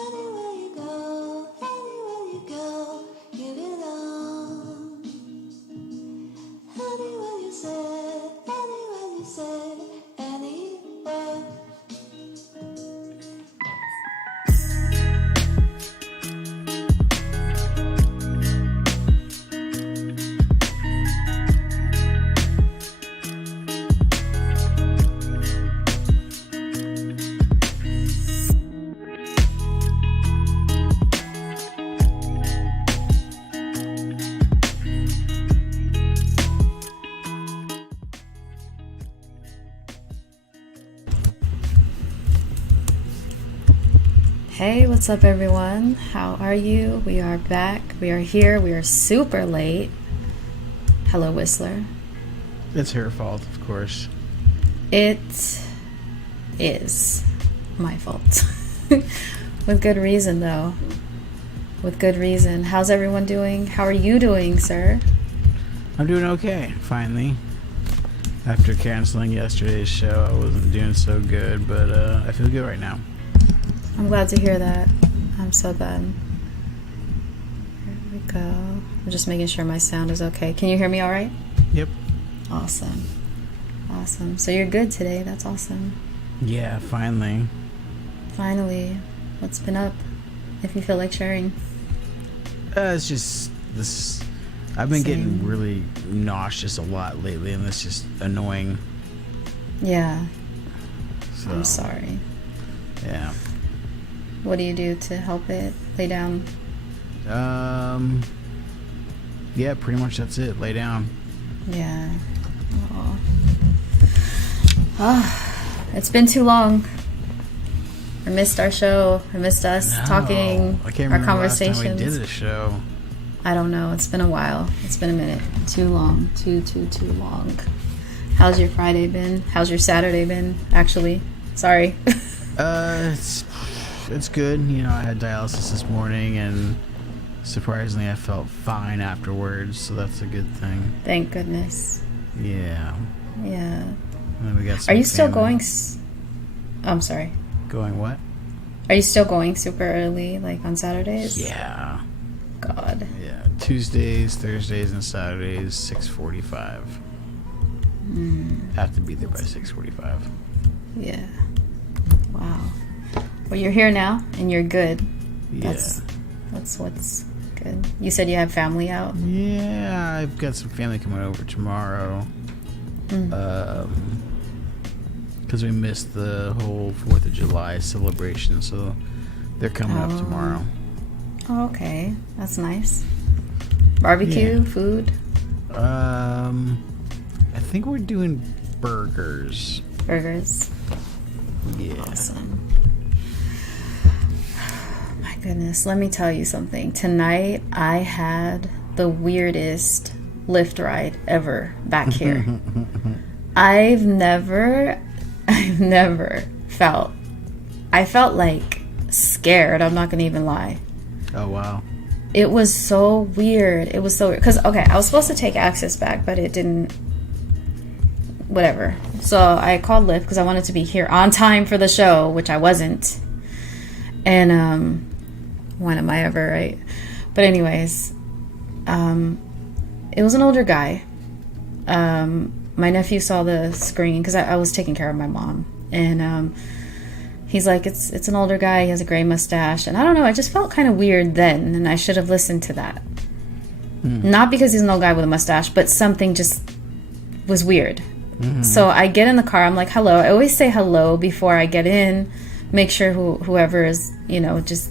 Anywhere you go, you belong. Anywhere you say, anywhere. Hey, what's up everyone? How are you? We are back. We are here. We are super late. Hello, Whistler. It's her fault, of course. It is my fault. With good reason, though. With good reason. How's everyone doing? How are you doing, sir? I'm doing okay, finally. After canceling yesterday's show, I wasn't doing so good, but I feel good right now. I'm glad to hear that. I'm so glad. Here we go. I'm just making sure my sound is okay. Can you hear me all right? Yep. Awesome. Awesome. So you're good today. That's awesome. Yeah, finally. Finally. What's been up? If you feel like sharing. It's just this. I've been Same. getting really nauseous a lot lately, and it's just annoying. Yeah. So, I'm sorry. Yeah. What do you do to help it? Lay down? Yeah, pretty much that's it. Lay down. Yeah. Oh, it's been too long. I missed our show. I missed us talking. I can't our remember conversations. last time we did a show. I don't know. It's been a while. It's been a minute. Too long. Too long. How's your Friday been? How's your Saturday been? Actually, sorry. It's good. You know, I had dialysis this morning, and surprisingly, I felt fine afterwards, so that's a good thing. Thank goodness. Yeah. Yeah. And then we got some Are you still family. going? I'm sorry. Going what? Are you still going super early, like on Saturdays? Yeah. God. Yeah. Tuesdays, Thursdays, and Saturdays, 6:45. Have to be there by 6:45. Yeah. Wow. Well, you're here now, and you're good. Yeah. That's what's good. You said you have family out? Yeah, I've got some family coming over tomorrow. Because we missed the whole 4th of July celebration, so they're coming up tomorrow. Oh, okay. That's nice. Barbecue, Yeah. food? I think we're doing burgers. Burgers. Yeah. Awesome. My goodness, let me tell you something. Tonight, I had the weirdest Lyft ride ever back here. I've never felt... I felt like scared. I'm not going to even lie. Oh, wow. It was so weird. It was so weird. Because, okay, I was supposed to take Access back, but it didn't... Whatever. So I called Lyft because I wanted to be here on time for the show, which I wasn't. And, when am I ever, right? But anyways, it was an older guy. My nephew saw the screen because I was taking care of my mom. And, he's like, it's an older guy. He has a gray mustache. And I don't know, I just felt kind of weird then. And I should have listened to that. Not because he's an old guy with a mustache, but something just was weird. So I get in the car. I'm like, hello. I always say hello before I get in. Make sure whoever is, just...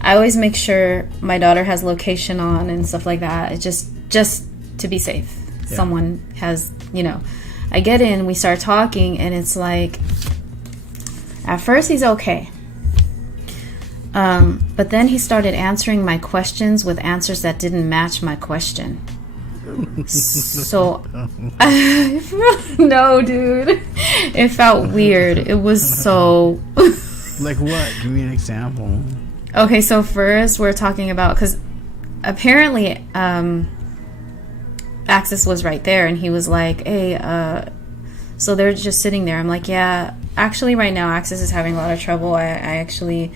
I always make sure my daughter has location on and stuff like that. It's just to be safe. Yeah. Someone has, I get in, we start talking, and it's like... At first, he's okay. But then he started answering my questions with answers that didn't match my question. So, no, dude. It felt weird. It was so... Like what? Give me an example. Okay, so first we're talking about... Because apparently, Axis was right there, and he was like, hey, so they're just sitting there. I'm like, yeah, actually right now Axis is having a lot of trouble. I actually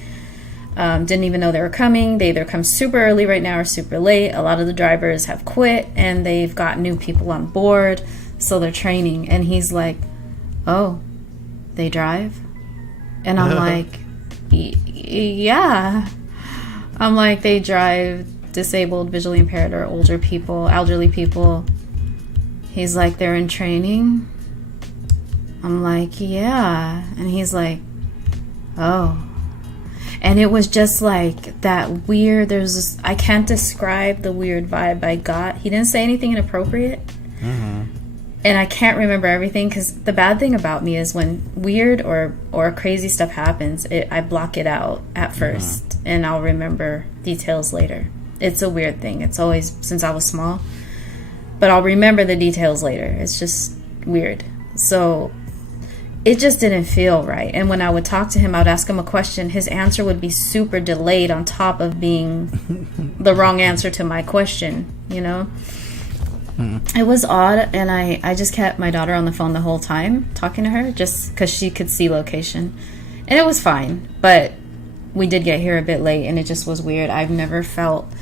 didn't even know they were coming. They either come super early right now or super late. A lot of the drivers have quit and they've got new people on board, so they're training. And he's like, oh, they drive? And I'm like, yeah. I'm like, they drive disabled, visually impaired, or older people, elderly people. He's like, they're in training? I'm like, yeah. And he's like, oh. And it was just like that weird, there's this, I can't describe the weird vibe I got. He didn't say anything inappropriate. And I can't remember everything, because the bad thing about me is when weird or crazy stuff happens, I block it out at first, and I'll remember details later. It's a weird thing. It's always since I was small. But I'll remember the details later. It's just weird. So it just didn't feel right. And when I would talk to him, I would ask him a question. His answer would be super delayed on top of being the wrong answer to my question, you know? It was odd, and I just kept my daughter on the phone the whole time, talking to her, just because she could see location. And it was fine, but we did get here a bit late, and it just was weird. I've never felt...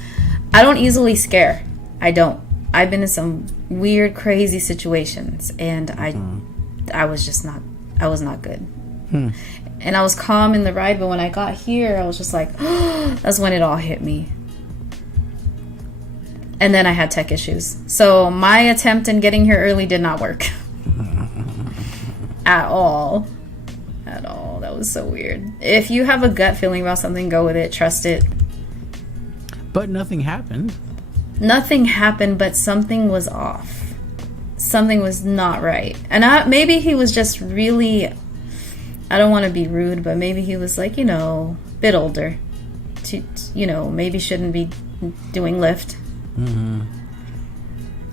I don't easily scare. I don't. I've been in some weird, crazy situations, and I was just not... I was not good. And I was calm in the ride, but when I got here, I was just like, that's when it all hit me. And then I had tech issues. So my attempt in getting here early did not work. At all. At all. That was so weird. If you have a gut feeling about something, go with it. Trust it. But nothing happened. Nothing happened, but something was off. Something was not right. And maybe he was just really... I don't want to be rude, but maybe he was like, a bit older. Maybe shouldn't be doing Lyft.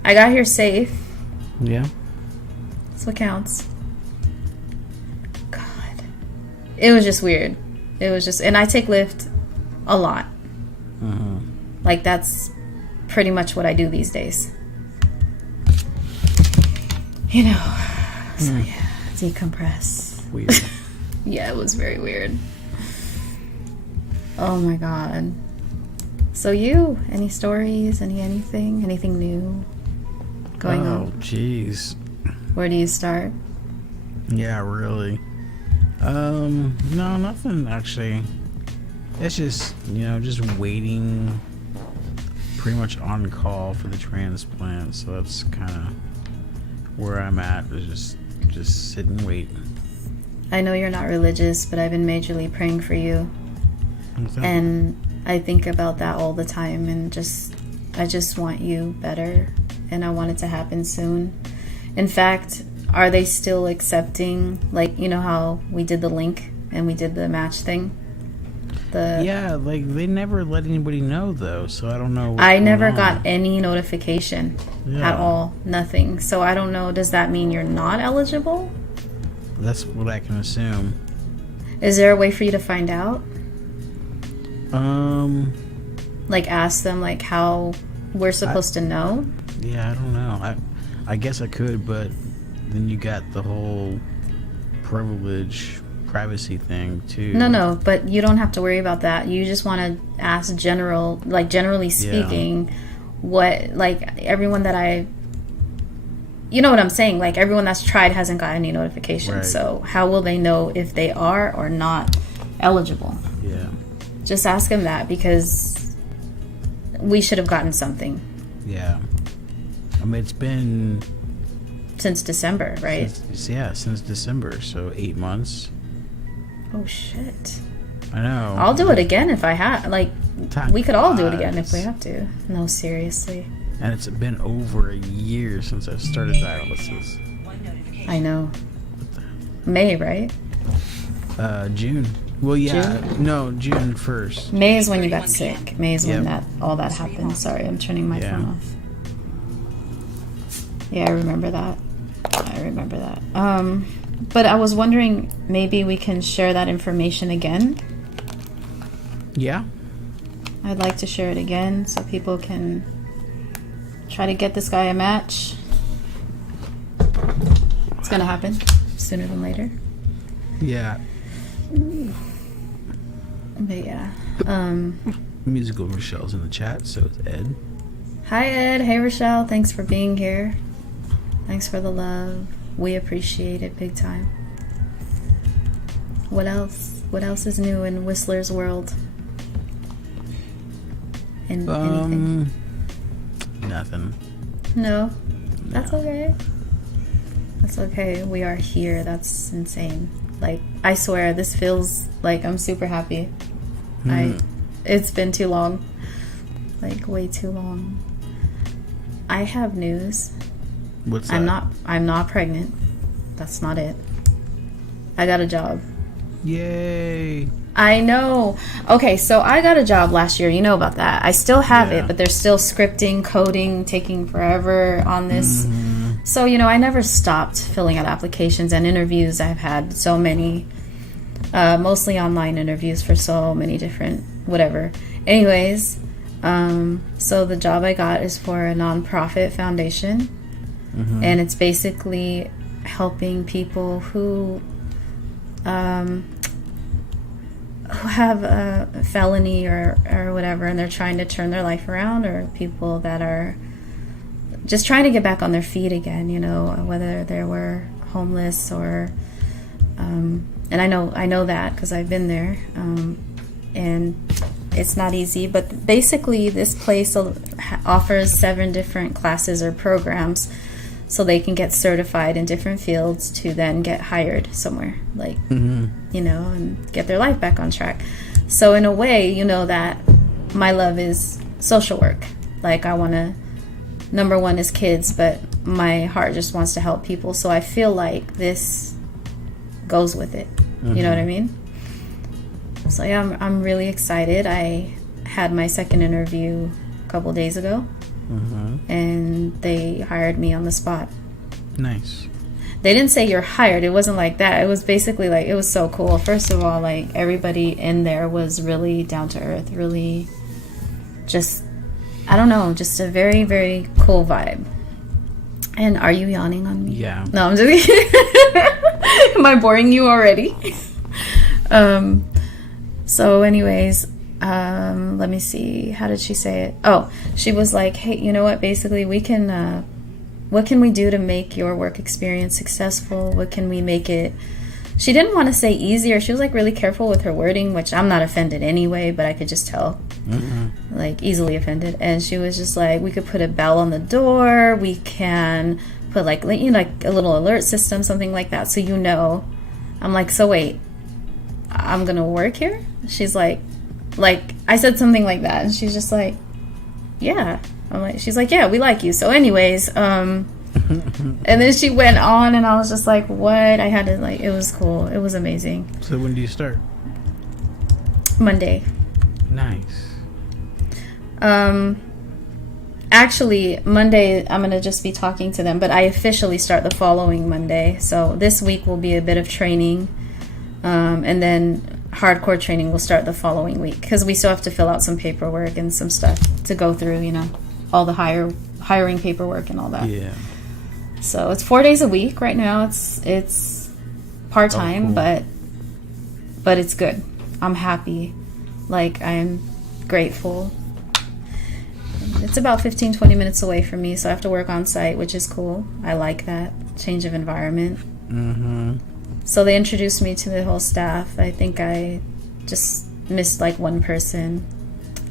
I got here safe. Yeah. That's what counts. God. It was just weird. It was just... And I take Lyft a lot. Like, that's pretty much what I do these days. So, yeah. Decompress. Weird. Yeah, it was very weird. Oh, my God. So any stories, anything new going on? Oh, jeez. Where do you start? Yeah, really. No, nothing actually. It's just, just waiting, pretty much on call for the transplant. So that's kind of where I'm at, is just sit and wait. I know you're not religious, but I've been majorly praying for you. And I think about that all the time, and I just want you better, and I want it to happen soon. In fact, are they still accepting, like, how we did the link and we did the match thing? Yeah, like, they never let anybody know, though, so I don't know. I never got any notification at all. Nothing. So I don't know. Does that mean you're not eligible? That's what I can assume. Is there a way for you to find out? Like, ask them, like, how we're supposed to know? Yeah, I don't know. I guess I could, but then you got the whole privacy thing, too. No, but you don't have to worry about that. You just want to ask generally speaking, what, like, everyone that you know what I'm saying? Like, everyone that's tried hasn't got any notifications. Right. So how will they know if they are or not eligible? Yeah. Just ask them that, because we should have gotten something. Yeah. I mean, it's been... Since December, right? Since December, so 8 months. Oh, shit. I know. I'll do it again if I have... Like, we could all do it again if we have to. No, seriously. And it's been over a year since I started dialysis. I know. May, right? June. Well, yeah. June? No, June 1st. May is when you got sick. May is when all that happened. Sorry, I'm turning my phone off. Yeah, I remember that. But I was wondering, maybe we can share that information again? Yeah. I'd like to share it again so people can try to get this guy a match. It's gonna happen sooner than later. Yeah. But yeah. Musical Rochelle's in the chat, so is Ed. Hi, Ed. Hey, Rochelle. Thanks for being here. Thanks for the love. We appreciate it big time. What else? What else is new in Whistler's world? Anything? Nothing. No? That's No. okay. That's okay. We are here. That's insane. Like, I swear, this feels like I'm super happy. It's been too long. Like, way too long. I have news. What's that? I'm not pregnant. That's not it. I got a job. Yay. I know. Okay, so I got a job last year. You know about that. I still have Yeah. it, but there's still scripting, coding, taking forever on this. So, you know, I never stopped filling out applications and interviews. I've had so many, mostly online interviews for so many different, whatever. Anyways, so the job I got is for a nonprofit foundation. And it's basically helping people who have a felony or whatever, and they're trying to turn their life around, or people that are just trying to get back on their feet again, you know, whether they were homeless or and I know that because I've been there, and it's not easy, but basically this place offers 7 different classes or programs so they can get certified in different fields to then get hired somewhere, like, you know, and get their life back on track. So in a way, you know, that my love is social work. Like, I want to, number one is kids, but my heart just wants to help people. So I feel like this goes with it. You know what I mean? So yeah, I'm really excited. I had my second interview a couple days ago. And they hired me on the spot. Nice. They didn't say you're hired. It wasn't like that. It was basically like, it was so cool. First of all, like, everybody in there was really down to earth, really just, I don't know, just a very, very cool vibe. And are you yawning on me? Yeah. No, I'm just am I boring you already? So anyways, let me see. How did she say it? Oh, she was like, hey, you know what? Basically, we can, what can we do to make your work experience successful? What can we make it? She didn't want to say easier. She was like really careful with her wording, which I'm not offended anyway, but I could just tell, like, easily offended. And she was just like, we could put a bell on the door. We can put like, you know, like a little alert system, something like that. So, you know, I'm like, so wait, I'm going to work here? She's like, I said something like that, and she's just like, yeah. I'm like, she's like, yeah, we like you. So anyways, and then she went on, and I was just like, what? I had to, like, it was cool. It was amazing. So when do you start? Monday. Nice. Actually, Monday, I'm going to just be talking to them, but I officially start the following Monday. So this week will be a bit of training, and then hardcore training will start the following week, because we still have to fill out some paperwork and some stuff to go through, you know, all the hiring paperwork and all that. Yeah. So it's 4 days a week right now. It's part-time, Oh, cool. but it's good. I'm happy. Like, I'm grateful. It's about 15-20 minutes away from me, so I have to work on site, which is cool. I like that change of environment. So they introduced me to the whole staff. I think I just missed like one person,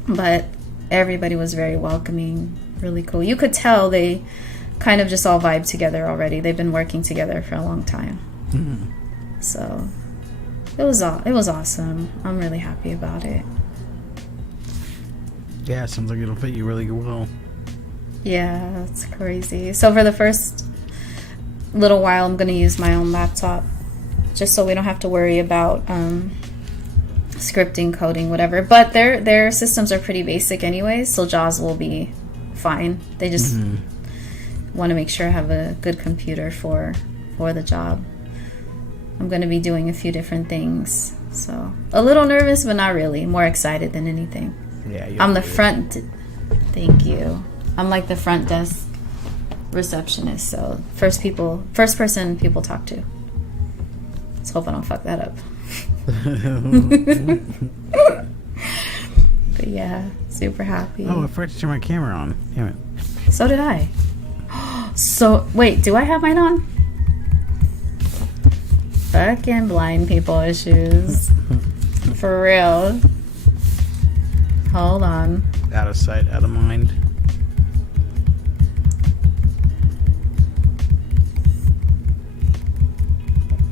but everybody was very welcoming, really cool. You could tell they kind of just all vibe together already. They've been working together for a long time. So it was awesome. I'm really happy about it. Yeah, sounds like it'll fit you really well. Yeah, it's crazy. So for the first little while, I'm going to use my own laptop, just so we don't have to worry about scripting, coding, whatever. But their systems are pretty basic anyways, so JAWS will be fine. They just want to make sure I have a good computer for the job. I'm going to be doing a few different things, so a little nervous, but not really. More excited than anything. Yeah, I'm the front. Thank you. I'm like the front desk receptionist, so first person people talk to. Let's hope I don't fuck that up. But yeah, super happy. Oh, I forgot to turn my camera on. Damn it. So did I. So, wait, do I have mine on? Fucking blind people issues. For real. Hold on. Out of sight, out of mind.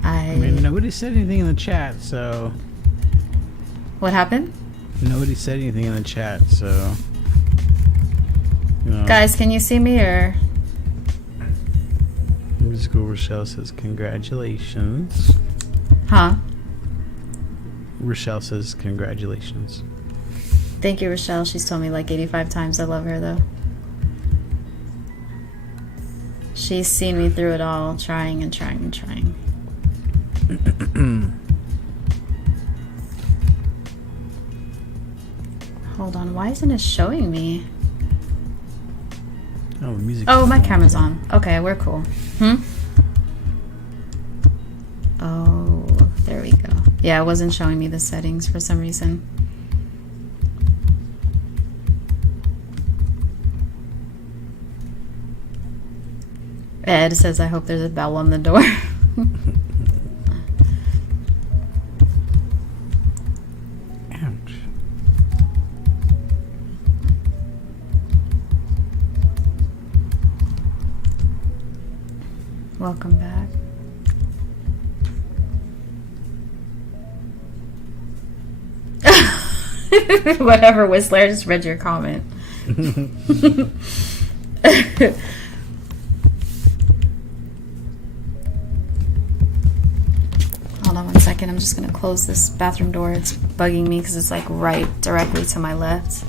I mean, nobody said anything in the chat, so... What happened? Nobody said anything in the chat, so... You know. Guys, can you see me, or... Musical Rochelle says congratulations. Huh? Rochelle says congratulations. Thank you, Rochelle. She's told me like 85 times I love her, though. She's seen me through it all, trying and trying and trying. Hold on, why isn't it showing me? Oh, music. Oh, my camera's on. Okay, we're cool. Oh, there we go. Yeah, it wasn't showing me the settings for some reason. Ed says, I hope there's a bell on the door. Ouch. Welcome back. Whatever, Whistler, I just read your comment. Hold on one second. I'm just going to close this bathroom door. It's bugging me because it's like right directly to my left.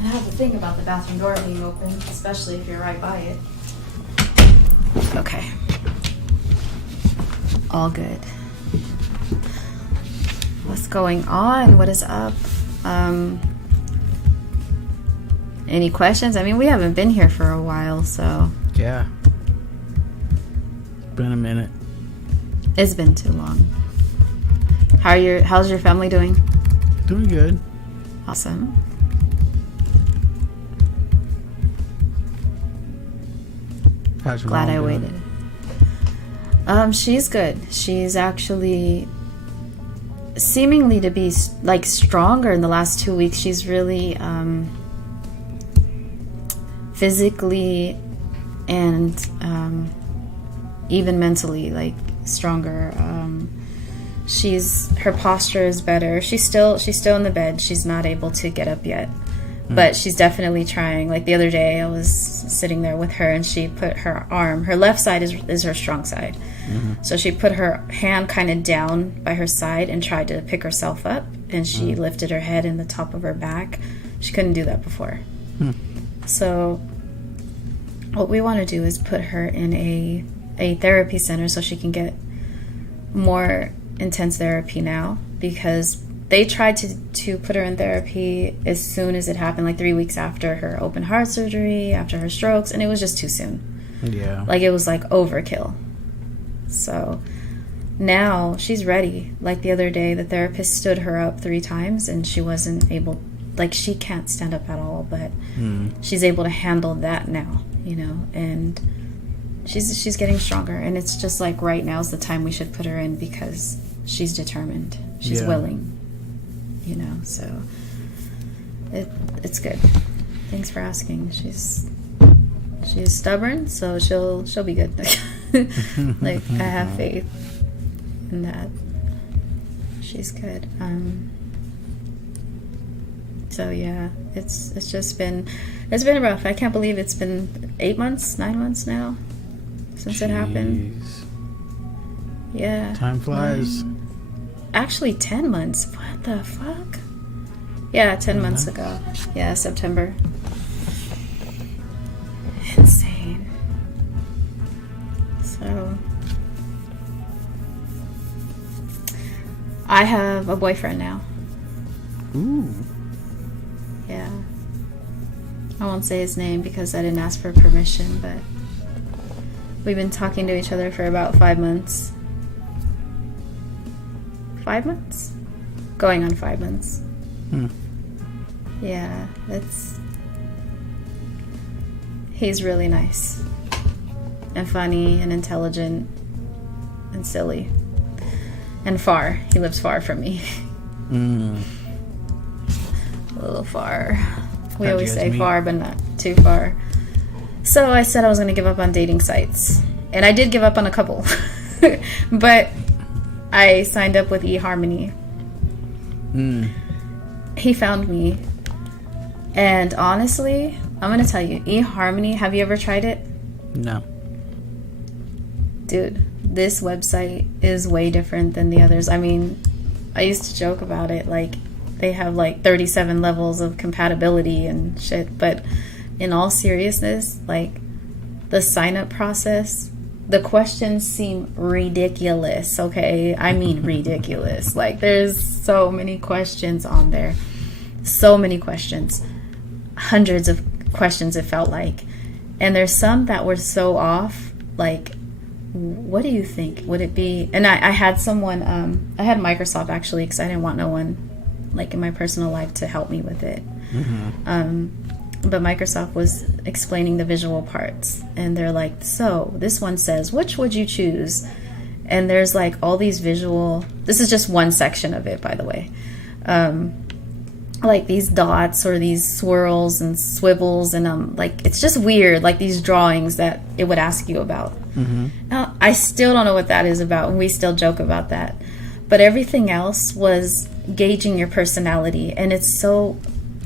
I have a thing about the bathroom door being open, especially if you're right by it. Okay. All good. What's going on? What is up? Any questions? I mean, we haven't been here for a while, so... Yeah. Been a minute. It's been too long. How's your family doing? Doing good. Awesome. How's your Glad mom I doing? waited. She's good. She's actually seemingly to be like stronger in the last 2 weeks. She's really physically and even mentally like stronger. Her posture is better. She's still in the bed. She's not able to get up yet. But she's definitely trying. Like the other day, I was sitting there with her, and she put her arm. Her left side is her strong side, so she put her hand kind of down by her side and tried to pick herself up. And she lifted her head and the top of her back. She couldn't do that before. So, what we want to do is put her in a therapy center so she can get more intense therapy now, because they tried to put her in therapy as soon as it happened, like 3 weeks after her open heart surgery, after her strokes, and it was just too soon. Yeah. Like, it was like overkill. So now she's ready. Like the other day, the therapist stood her up 3 times and she wasn't able, like she can't stand up at all, but she's able to handle that now, you know, and she's getting stronger. And it's just like right now's the time we should put her in, because she's determined. She's willing. You know, so it's good. Thanks for asking. She's stubborn, so she'll be good. Like I have faith in that. She's good. So yeah, it's been rough. I can't believe it's been 9 months now since it happened. Yeah. Time flies. Actually 10 months. What the fuck? Yeah, 10 months ago. Yeah, September. Insane. So I have a boyfriend now. Ooh. Yeah. I won't say his name because I didn't ask for permission, but we've been talking to each other for about 5 months. 5 months? Going on 5 months. Yeah, he's really nice and funny and intelligent and silly and far. He lives far from me. A little far. We How'd always you guys say meet? far, but not too far. So I said I was going to give up on dating sites. And I did give up on a couple. But I signed up with eHarmony. He found me. And honestly, I'm going to tell you, eHarmony, have you ever tried it? No. Dude, this website is way different than the others. I mean, I used to joke about it, like, they have like 37 levels of compatibility and shit, but in all seriousness, like, the sign-up process, the questions seem ridiculous, okay? I mean ridiculous. Like, there's so many questions on there. So many questions. Hundreds of questions, it felt like. And there's some that were so off, like, what do you think? Would it be... And I had someone... I had Microsoft, actually, because I didn't want no one, like, in my personal life to help me with it. But Microsoft was explaining the visual parts. And they're like, so, this one says, which would you choose? And there's, like, all these visual... This is just one section of it, by the way. Like, these dots or these swirls and swivels. And, like, it's just weird. Like, these drawings that it would ask you about. Now, I still don't know what that is about, and we still joke about that. But everything else was gauging your personality, and it's so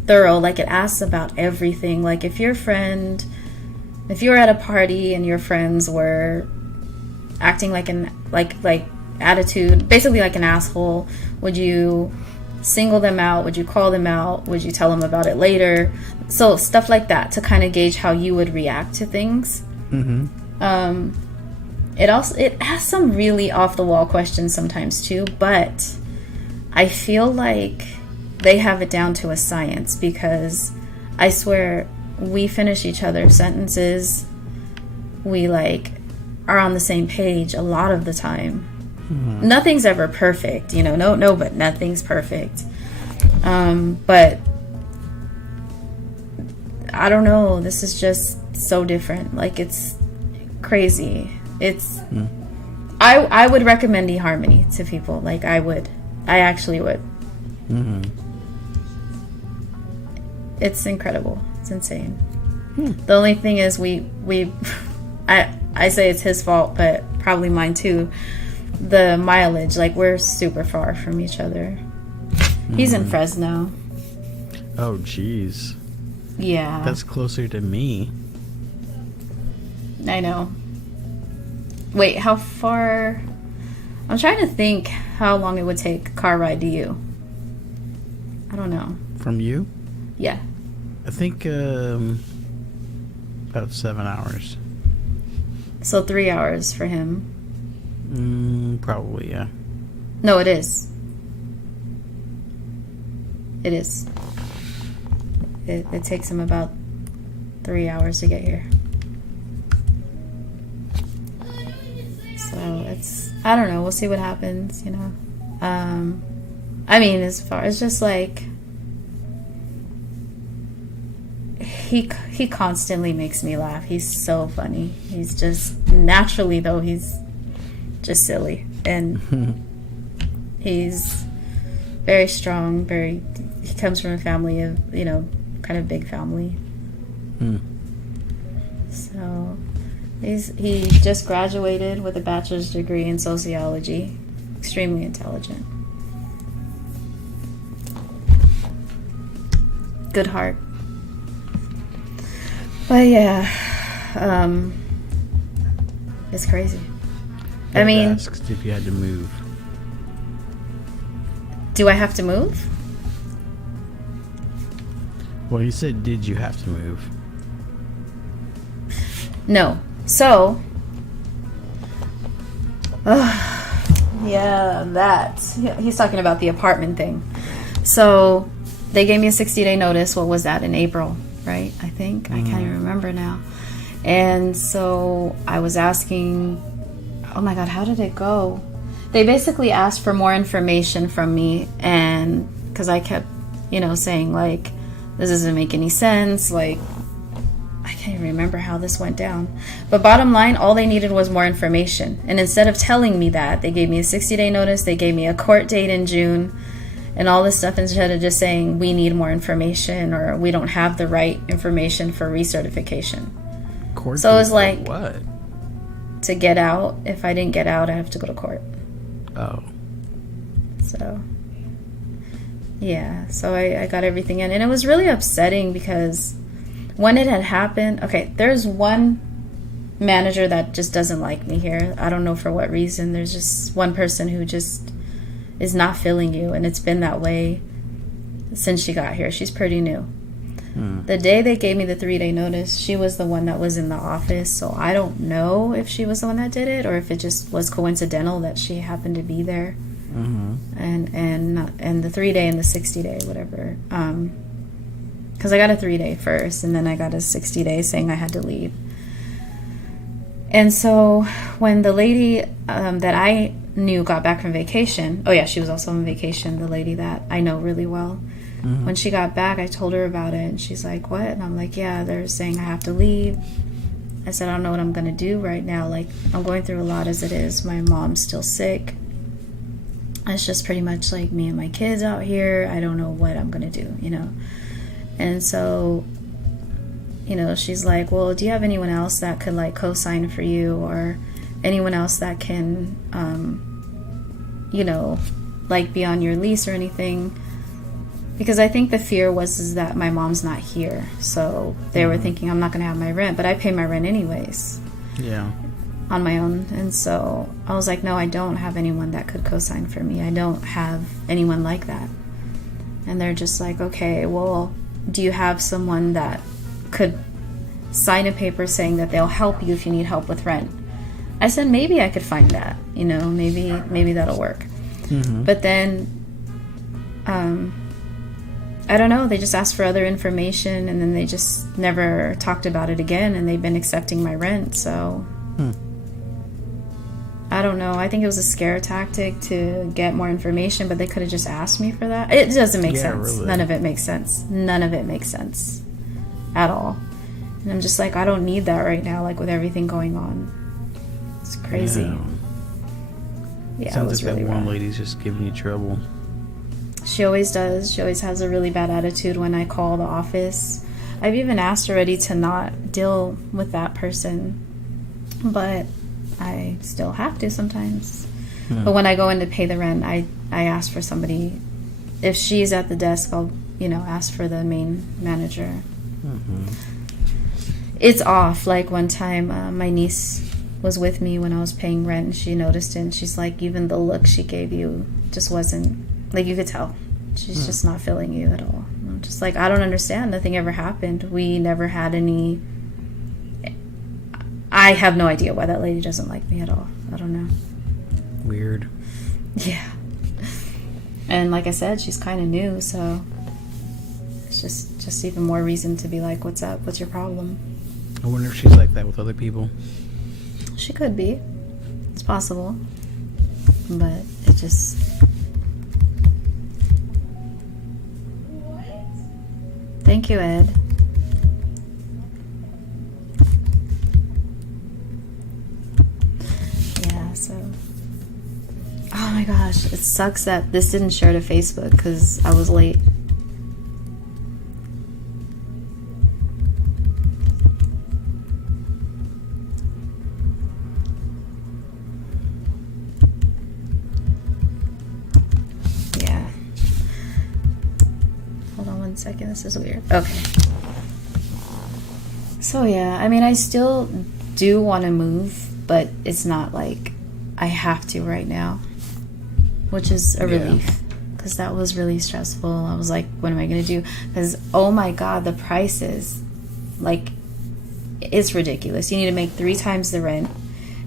thorough. Like, it asks about everything. Like, if you were at a party and your friends were acting like attitude, basically like an asshole, would you single them out? Would you call them out? Would you tell them about it later? So stuff like that to kind of gauge how you would react to things. It has some really off the wall questions sometimes too, but I feel like they have it down to a science, because I swear we finish each other's sentences. We like are on the same page a lot of the time. Nothing's ever perfect, you know. No, but nothing's perfect. But I don't know. This is just so different. Like, it's crazy. It's I would recommend eHarmony to people. Like, I actually would. It's incredible. It's insane. The only thing is I say it's his fault, but probably mine too. The mileage, like, we're super far from each other. He's in Fresno. Oh, jeez. Yeah. That's closer to me. I know. Wait, how far? I'm trying to think how long it would take a car ride to you. I don't know. From you? Yeah. I think about 7 hours. So 3 hours for him. Probably, yeah. No, it is. It is. It takes him about 3 hours to get here. So it's, I don't know. We'll see what happens, you know. I mean, as far as just like, he constantly makes me laugh. He's so funny. He's just, naturally though, he's just silly. And he's very strong, he comes from a family of, you know, kind of big family. So he just graduated with a bachelor's degree in sociology. Extremely intelligent. Good heart. But yeah, it's crazy. I mean, asked if you had to move. Do I have to move? Well, you said, did you have to move? No. So, yeah, that. He's talking about the apartment thing. So, they gave me a 60-day notice. What was that, in April, right? I think. I can't even remember now. And so, I was asking, oh my God, how did it go? They basically asked for more information from me, and because I kept, you know, saying like, this doesn't make any sense. Like, I can't even remember how this went down. But bottom line, all they needed was more information. And instead of telling me that, they gave me a 60-day notice. They gave me a court date in June and all this stuff, instead of just saying we need more information or we don't have the right information for recertification. Court So it was date like, for what? to get out. If I didn't get out, I have to go to court. Oh. So, yeah. So I got everything in. And it was really upsetting because when it had happened, okay, there's one manager that just doesn't like me here. I don't know for what reason. There's just one person who just is not feeling you, and it's been that way since she got here. She's pretty new. The day they gave me the 3-day notice, she was the one that was in the office, so I don't know if she was the one that did it or if it just was coincidental that she happened to be there. And the 3-day and the 60-day, whatever. Because I got a 3-day first, and then I got a 60-day saying I had to leave. And so when the lady that I knew got back from vacation, oh yeah, she was also on vacation, the lady that I know really well. When she got back, I told her about it, and she's like, what? And I'm like, yeah, they're saying I have to leave. I said, I don't know what I'm going to do right now. Like, I'm going through a lot as it is. My mom's still sick. It's just pretty much like me and my kids out here. I don't know what I'm going to do, you know? And so, you know, she's like, well, do you have anyone else that could, like, co-sign for you, or anyone else that can, you know, like, be on your lease or anything? Because I think the fear was that my mom's not here. So they were thinking I'm not going to have my rent. But I pay my rent anyways. Yeah. On my own. And so I was like, no, I don't have anyone that could co-sign for me. I don't have anyone like that. And they're just like, okay, well, do you have someone that could sign a paper saying that they'll help you if you need help with rent? I said, maybe I could find that. You know, maybe that'll work. But then... I don't know, they just asked for other information, and then they just never talked about it again, and they've been accepting my rent, so I don't know. I think it was a scare tactic to get more information, but they could have just asked me for that. It doesn't make sense. Really. None of it makes sense. None of it makes sense at all. And I'm just like, I don't need that right now, like with everything going on. It's crazy. Yeah, Sounds it was like really that one rough. lady's just giving you trouble. She always does. She always has a really bad attitude when I call the office. I've even asked already to not deal with that person, but I still have to sometimes. But when I go in to pay the rent, I ask for somebody. If she's at the desk, I'll, you know, ask for the main manager. It's off. Like one time, my niece was with me when I was paying rent, and she noticed it, and she's like, even the look she gave you just wasn't... Like, you could tell. She's just not feeling you at all. I'm just like, I don't understand. Nothing ever happened. We never had any... I have no idea why that lady doesn't like me at all. I don't know. Weird. Yeah. And like I said, she's kind of new, so... It's just even more reason to be like, what's up? What's your problem? I wonder if she's like that with other people. She could be. It's possible. But it just... Thank you, Ed. Yeah, so... Oh my gosh, it sucks that this didn't share to Facebook because I was late. Yeah. Hold on one second, this is weird. Okay. So yeah, I mean, I still do want to move, but it's not like I have to right now, which is a relief, because that was really stressful. I was like, what am I going to do? Because, oh my God, the prices, like, it's ridiculous. You need to make 3 times the rent,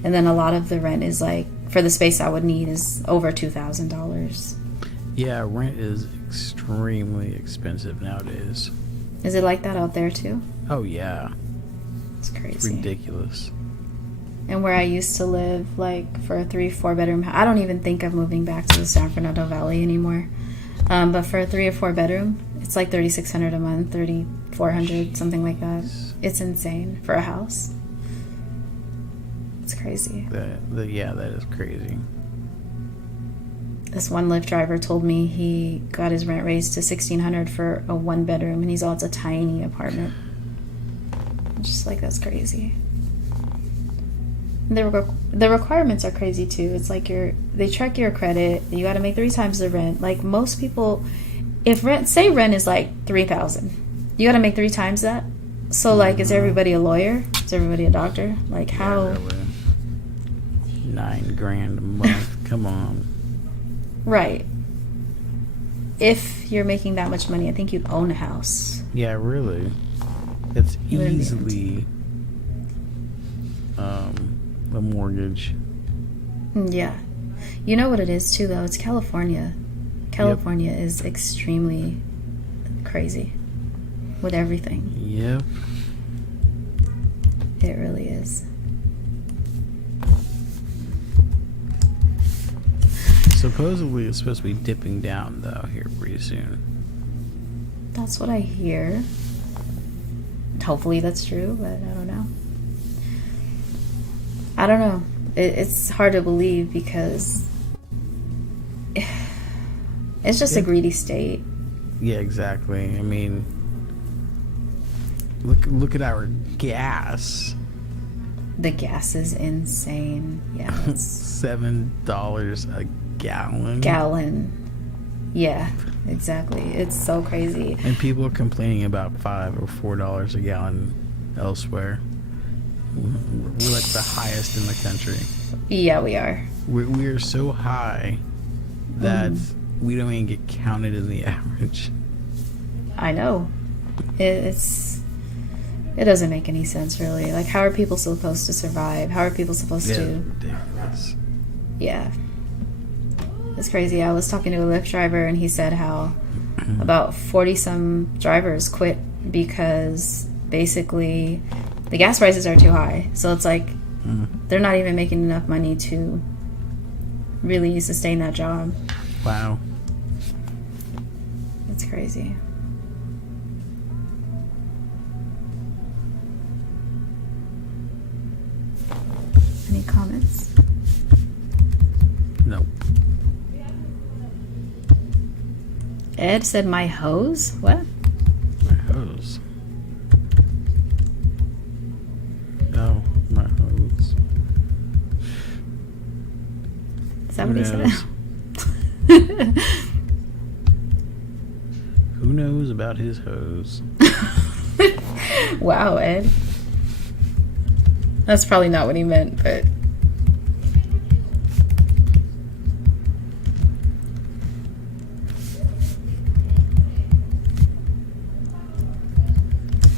and then a lot of the rent is like, for the space I would need, is over $2,000. Yeah, rent is extremely expensive nowadays. Is it like that out there too? Oh yeah, It's it's crazy. ridiculous. And where I used to live, like, for a 3-4 bedroom house, I don't even think of moving back to the San Fernando Valley anymore. But for a 3 or 4 bedroom, It's like $3,600 a month, $3,400, something like that. It's insane for a house. It's crazy. Yeah, that is crazy. This one Lyft driver told me he got his rent raised to $1,600 for a 1-bedroom, and it's a tiny apartment. Just like, that's crazy. The requirements are crazy too. It's like they check your credit. You got to make 3 times the rent. Like, most people, if rent is like $3,000, you got to make 3 times that. So like, is everybody a lawyer? Is everybody a doctor? Like, how? Yeah, really. $9,000 a month. Come on. Right. If you're making that much money, I think you'd own a house. Yeah, really. It's easily a mortgage. Yeah. You know what it is too, though? It's California. California is extremely crazy with everything. Yep. It really is. Supposedly it's supposed to be dipping down, though, here pretty soon. That's what I hear. Hopefully that's true, but I don't know. I don't know. It's hard to believe because it's just a greedy state. Yeah, exactly. I mean, look at our gas. The gas is insane. Yeah, it's $7 a gallon. Yeah, exactly. It's so crazy. And people are complaining about $5 or $4 a gallon elsewhere. We're like the highest in the country. Yeah, we are. We are so high that we don't even get counted in the average. I know. It doesn't make any sense, really. Like, how are people supposed to survive? How are people supposed to? Ridiculous. Yeah. It's crazy. I was talking to a Lyft driver, and he said how about 40-some drivers quit because basically the gas prices are too high. So it's like they're not even making enough money to really sustain that job. Wow. It's crazy. Any comments? Nope. Ed said my hose? What? My hose. No, my hose. Is that what he said? Who knows about his hose? Wow, Ed. That's probably not what he meant, but...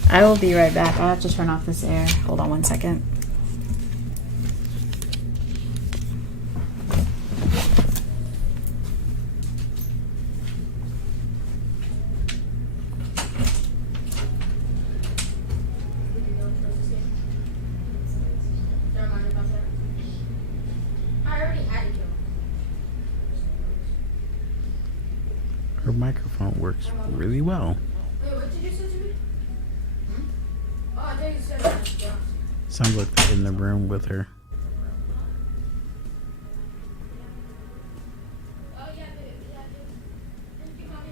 I will be right back. I have to turn off this air. Hold on 1 second. Her microphone works really well. Wait, what did you say to me? Oh, I thought you said that. Sounds like they're in the room with her. Oh, yeah, Thank you, mommy.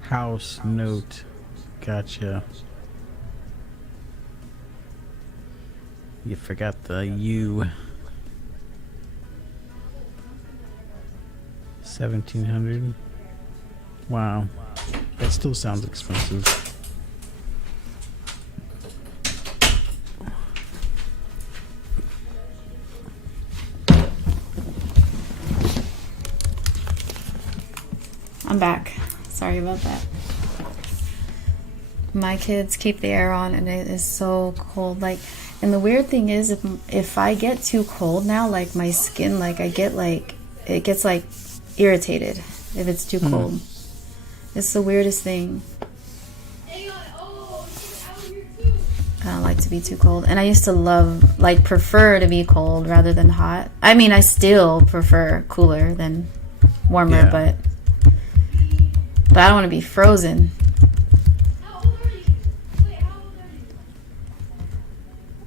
House note. Gotcha. You forgot the U. 1,700. Wow. That still sounds expensive. I'm back. Sorry about that. My kids keep the air on and it is so cold. Like, and the weird thing is if I get too cold now, like my skin, like I get like, it gets like irritated if it's too cold. It's the weirdest thing. Hey, oh, she's out here too. I don't like to be too cold. And I used to prefer to be cold rather than hot. I mean, I still prefer cooler than warmer, Yeah. but I don't want to be frozen. How old are you? Wait, how old are you?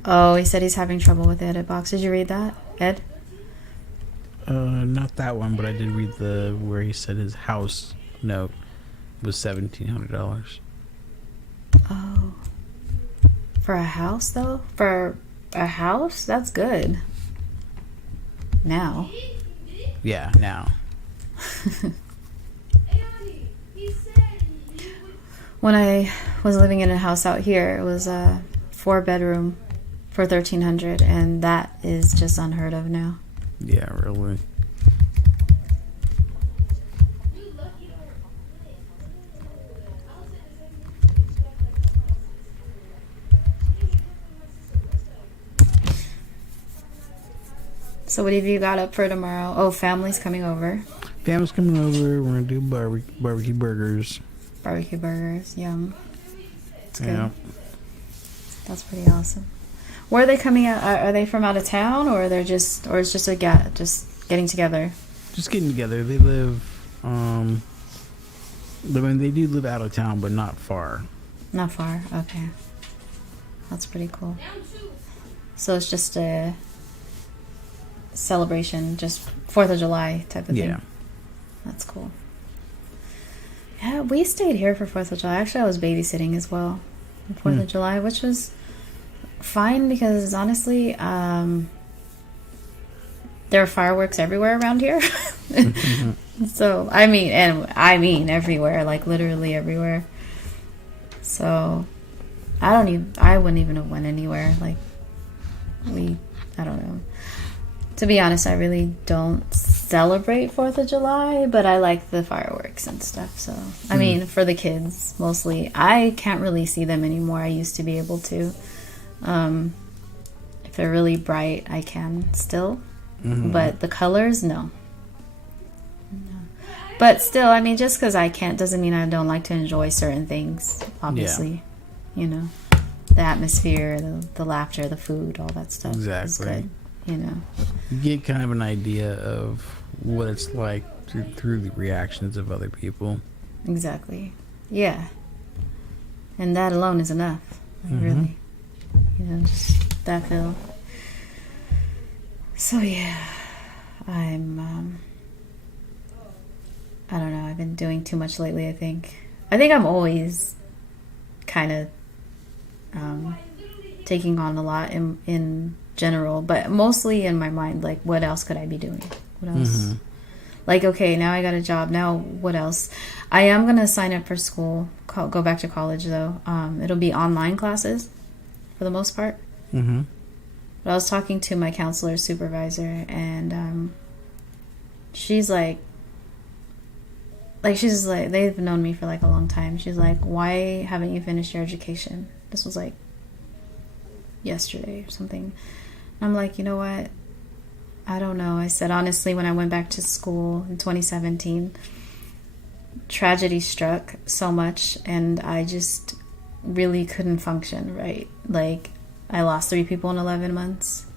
Oh, he said he's having trouble with the edit box. Did you read that, Ed? Not that one, but I did read where he said his house note was $1,700. Oh. For a house, though? For a house? That's good. Now. Yeah, now. Hey, honey, he said you would. When I was living in a house out here, it was a 4-bedroom for $1,300, and that is just unheard of now. Yeah, really. You lucky or. So what have you got up for tomorrow? Oh, family's coming over. Family's coming over. We're gonna do barbecue burgers. Barbecue burgers, yum. It's good. Yeah. That's pretty awesome. Where are they coming out? Are they from out of town, or they're just just getting together? Just getting together. They live. They do live out of town, but not far. Not far. Okay, that's pretty cool. Down two. So it's just a celebration, just 4th of July type of thing. Yeah. That's cool. Yeah, we stayed here for 4th of July. Actually, I was babysitting as well on 4th of July, which was fine because honestly, there are fireworks everywhere around here. So, I mean everywhere, like literally everywhere. So, I wouldn't even have went anywhere. Like, I don't know. To be honest, I really don't celebrate 4th of July, but I like the fireworks and stuff. So, I mean, for the kids, mostly. I can't really see them anymore. I used to be able to. If they're really bright, I can still. But the colors, no. But still, I mean, just because I can't doesn't mean I don't like to enjoy certain things, obviously. You know, the atmosphere, the laughter, the food, all that stuff is Exactly. good, you know. You get kind of an idea of what it's like through the reactions of other people. Exactly. Yeah. And that alone is enough, like, really. You know, just that feel. So, yeah. I don't know. I've been doing too much lately, I think. I think I'm always kind of taking on a lot in general, but mostly in my mind, like, what else could I be doing? What else? Like, okay, now I got a job. Now, what else? I am going to sign up for school, go back to college, though. It'll be online classes for the most part. But I was talking to my counselor supervisor, and she's like, they've known me for like a long time. She's like, why haven't you finished your education? This was like yesterday or something. And I'm like, you know what? I don't know. I said, honestly, when I went back to school in 2017, tragedy struck so much, and I just really couldn't function, right? Like, I lost 3 people in 11 months.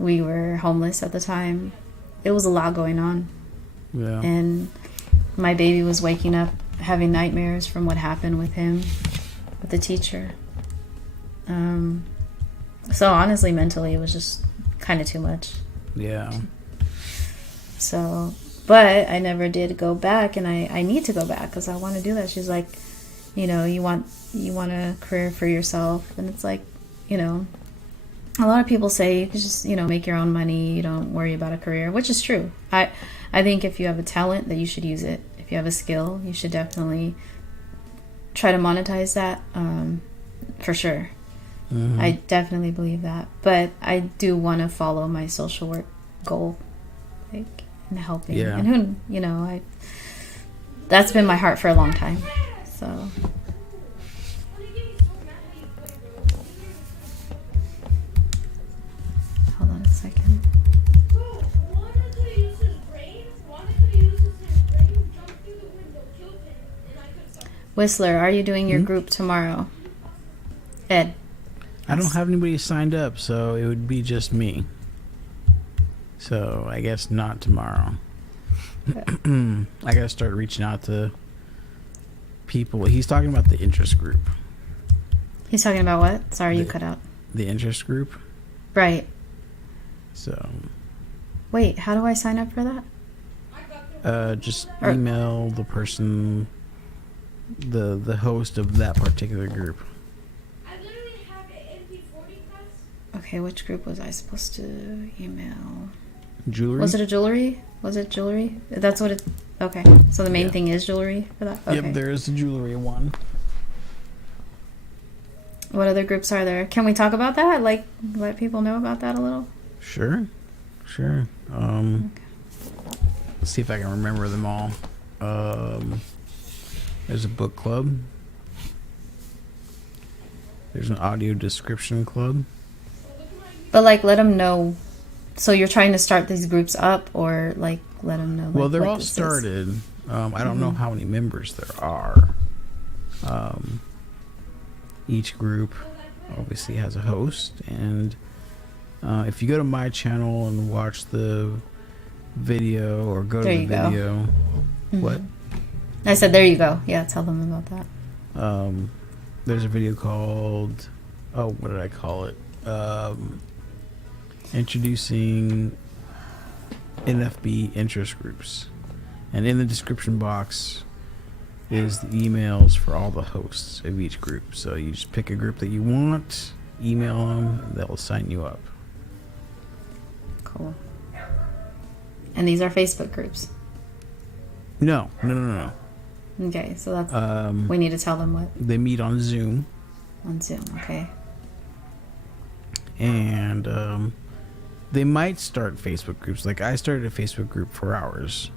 We were homeless at the time. It was a lot going on. Yeah. And my baby was waking up having nightmares from what happened with him, with the teacher. So honestly, mentally, it was just kind of too much. Yeah. So, but I never did go back, and I need to go back because I want to do that. She's like, you know, you want a career for yourself, and it's like, you know, a lot of people say you can just, you know, make your own money, you don't worry about a career, which is true. I think if you have a talent, that you should use it. If you have a skill, you should definitely try to monetize that, for sure. I definitely believe that. But I do want to follow my social work goal, like, in helping. Yeah. And who, you know, that's been my heart for a long time. So. Hold on a second. Whistler, are you doing your group tomorrow? Ed. I don't have anybody signed up, so it would be just me. So I guess not tomorrow. I gotta start reaching out to people. He's talking about the interest group. He's talking about what? Sorry, you cut out. The interest group. Right. So. Wait, how do I sign up for that? Just email the person, the host of that particular group. I literally have an MP40 class. Okay, which group was I supposed to email? Jewelry. Was it a jewelry? Was it jewelry? That's what it. Okay, so the main thing is jewelry for that. Okay. Yep, there is a jewelry one. What other groups are there? Can we talk about that? Like, let people know about that a little. Sure. Let's see if I can remember them all. There's a book club. There's an audio description club. But like, let them know. So you're trying to start these groups up, or like let them know. Like, Well, they're what all this is? started. I don't know how many members there are. Each group obviously has a host, and if you go to my channel and watch the video, or go There to the you go. video, what? I said, there you go. Yeah, tell them about that. There's a video called, what did I call it? Introducing NFB interest groups. And in the description box is the emails for all the hosts of each group. So you just pick a group that you want, email them, and they'll sign you up. Cool. And these are Facebook groups. No. Okay, so that's we need to tell them what They meet on Zoom. on Zoom. Okay. And they might start Facebook groups. Like I started a Facebook group for ours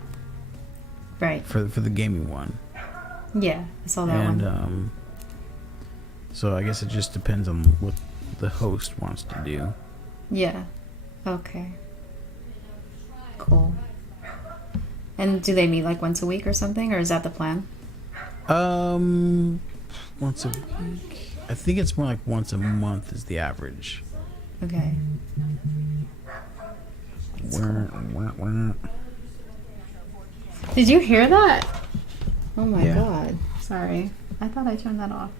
Right. for the gaming one. Yeah, I saw that And one. so I guess it just depends on what the host wants to do. Yeah. Okay. Cool. And do they meet like once a week or something, or is that the plan? Once a week. I think it's more like once a month is the average. Okay. Did you hear that? Oh my Yeah. god. Sorry. I thought I turned that off.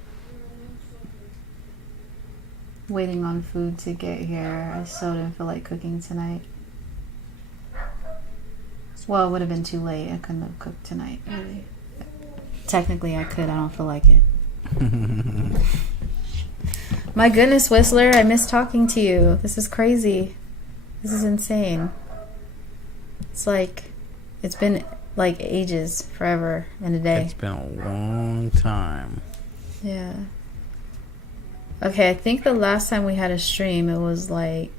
Waiting on food to get here. I so didn't feel like cooking tonight. Well, it would have been too late. I couldn't have cooked tonight, really. Technically, I could. I don't feel like it. My goodness, Whistler, I miss talking to you. This is crazy. This is insane. It's like, it's been like ages, forever, and a day. It's been a long time. Yeah. Okay, I think the last time we had a stream, it was like,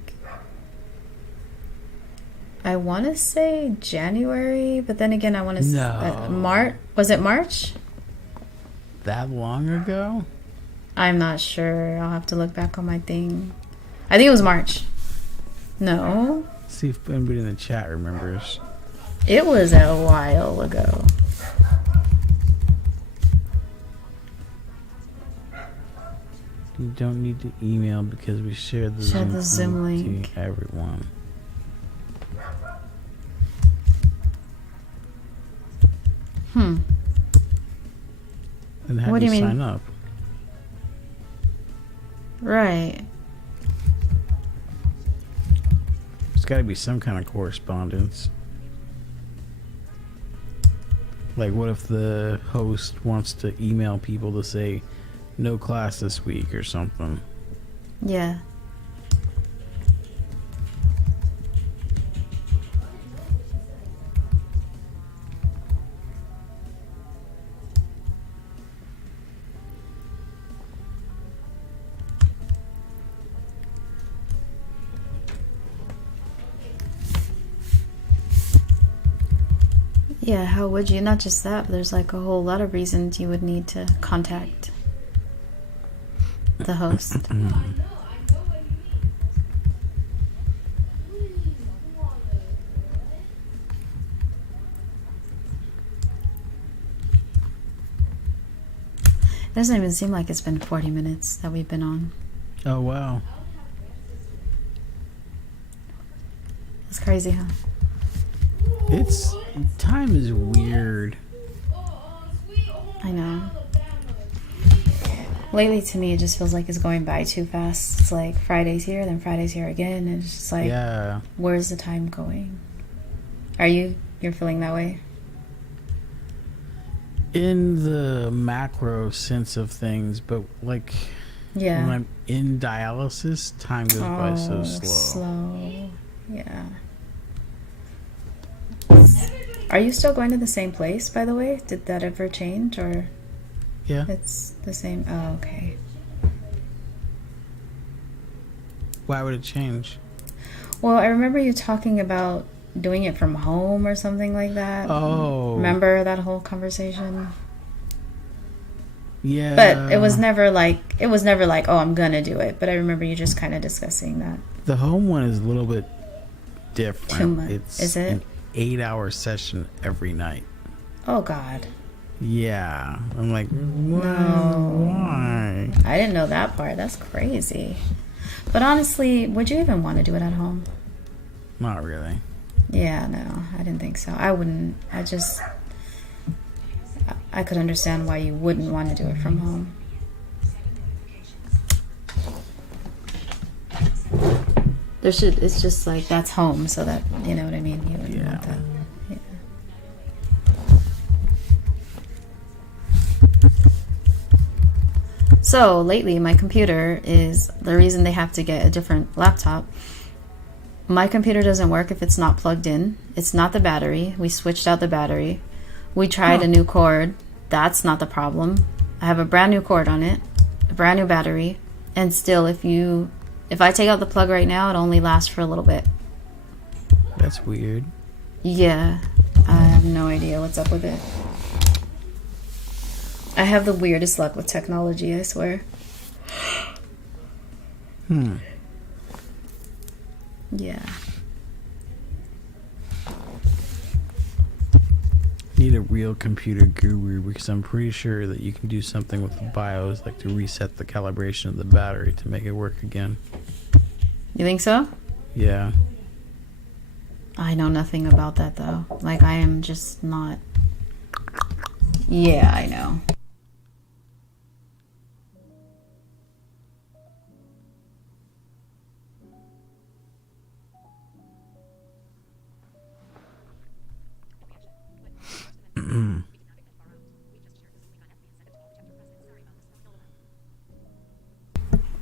I want to say January, but then again, I want to say No. March. Was it March? That long ago? I'm not sure. I'll have to look back on my thing. I think it was March. No, See if anybody in the chat remembers. it was a while ago. You don't need to email because we share the Share the Zoom link. to everyone. And how What do do you you mean? sign up? Right. There's got to be some kind of correspondence. Like, what if the host wants to email people to say, no class this week or something? Yeah. Yeah, how would you? Not just that, but there's like a whole lot of reasons you would need to contact the host. I know what you mean. Come on, It doesn't even seem like it's been 40 minutes that we've been on. Oh wow. It's crazy, huh? It's time is weird. I know. Lately, to me, it just feels like it's going by too fast. It's like Friday's here, then Friday's here again, and it's just like, Yeah. where's the time going? You're feeling that way? In the macro sense of things, but like Yeah. when I'm in dialysis, time goes by so slow. Yeah. Are you still going to the same place, by the way? Did that ever change, or Yeah. it's the same? Oh, okay. Why would it change? Well, I remember you talking about doing it from home or something like that. Oh. Remember that whole conversation? Yeah. But it was never like, oh, I'm gonna do it. But I remember you just kind of discussing that. The home one is a little bit different. Too much. It's Is it? an 8-hour session every night. Oh, God. Yeah. I'm like, what? No. Why? I didn't know that part. That's crazy. But honestly, would you even want to do it at home? Not really. Yeah, no, I didn't think so. I wouldn't. I could understand why you wouldn't want to do it from home. It's just like, that's home, so that, you know what I mean? You wouldn't want that. Yeah. So, lately, my computer is the reason they have to get a different laptop. My computer doesn't work if it's not plugged in. It's not the battery. We switched out the battery. We tried a new cord. That's not the problem. I have a brand new cord on it, a brand new battery, and still, if I take out the plug right now, it only lasts for a little bit. That's weird. Yeah, I have no idea what's up with it. I have the weirdest luck with technology, I swear. Yeah. Need a real computer guru, because I'm pretty sure that you can do something with the BIOS, like to reset the calibration of the battery to make it work again. You think so? Yeah. I know nothing about that, though. Like, I am just not... Yeah, I know.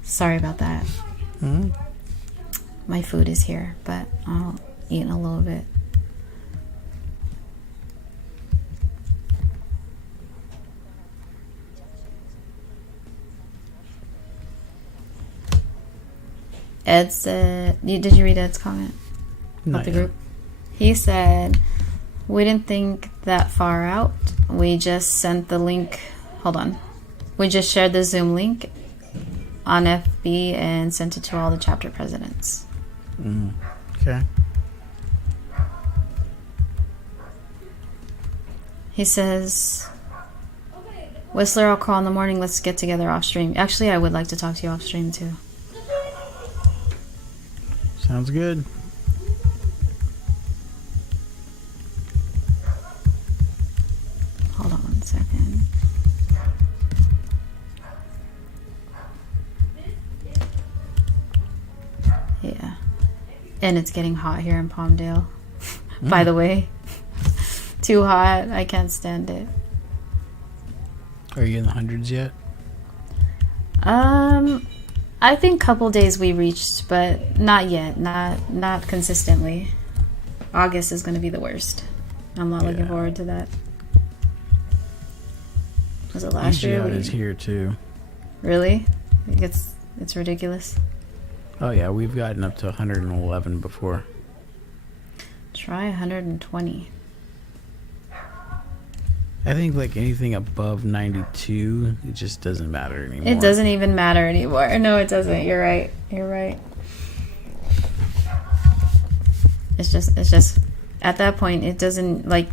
Sorry about that. My food is here, but I'll eat in a little bit. Ed said, did you read Ed's comment? Not Of the yet. group? He said, we didn't think that far out. We just sent the link. Hold on. We just shared the Zoom link on FB and sent it to all the chapter presidents. Okay. He says, Whistler, I'll call in the morning. Let's get together off stream. Actually, I would like to talk to you off stream too. Sounds good. Hold on 1 second. Yeah. And it's getting hot here in Palmdale. By the way. Too hot. I can't stand it. Are you in the hundreds yet? I think couple days we reached, but not yet. Not consistently. August is going to be the worst. I'm not looking forward to that. Was it last year? It is here too. Really? It's ridiculous. Oh yeah, we've gotten up to 111 before. Try 120. I think like anything above 92, it just doesn't matter anymore. It doesn't even matter anymore. No, it doesn't. You're right. You're right. It's just at that point, it doesn't, like,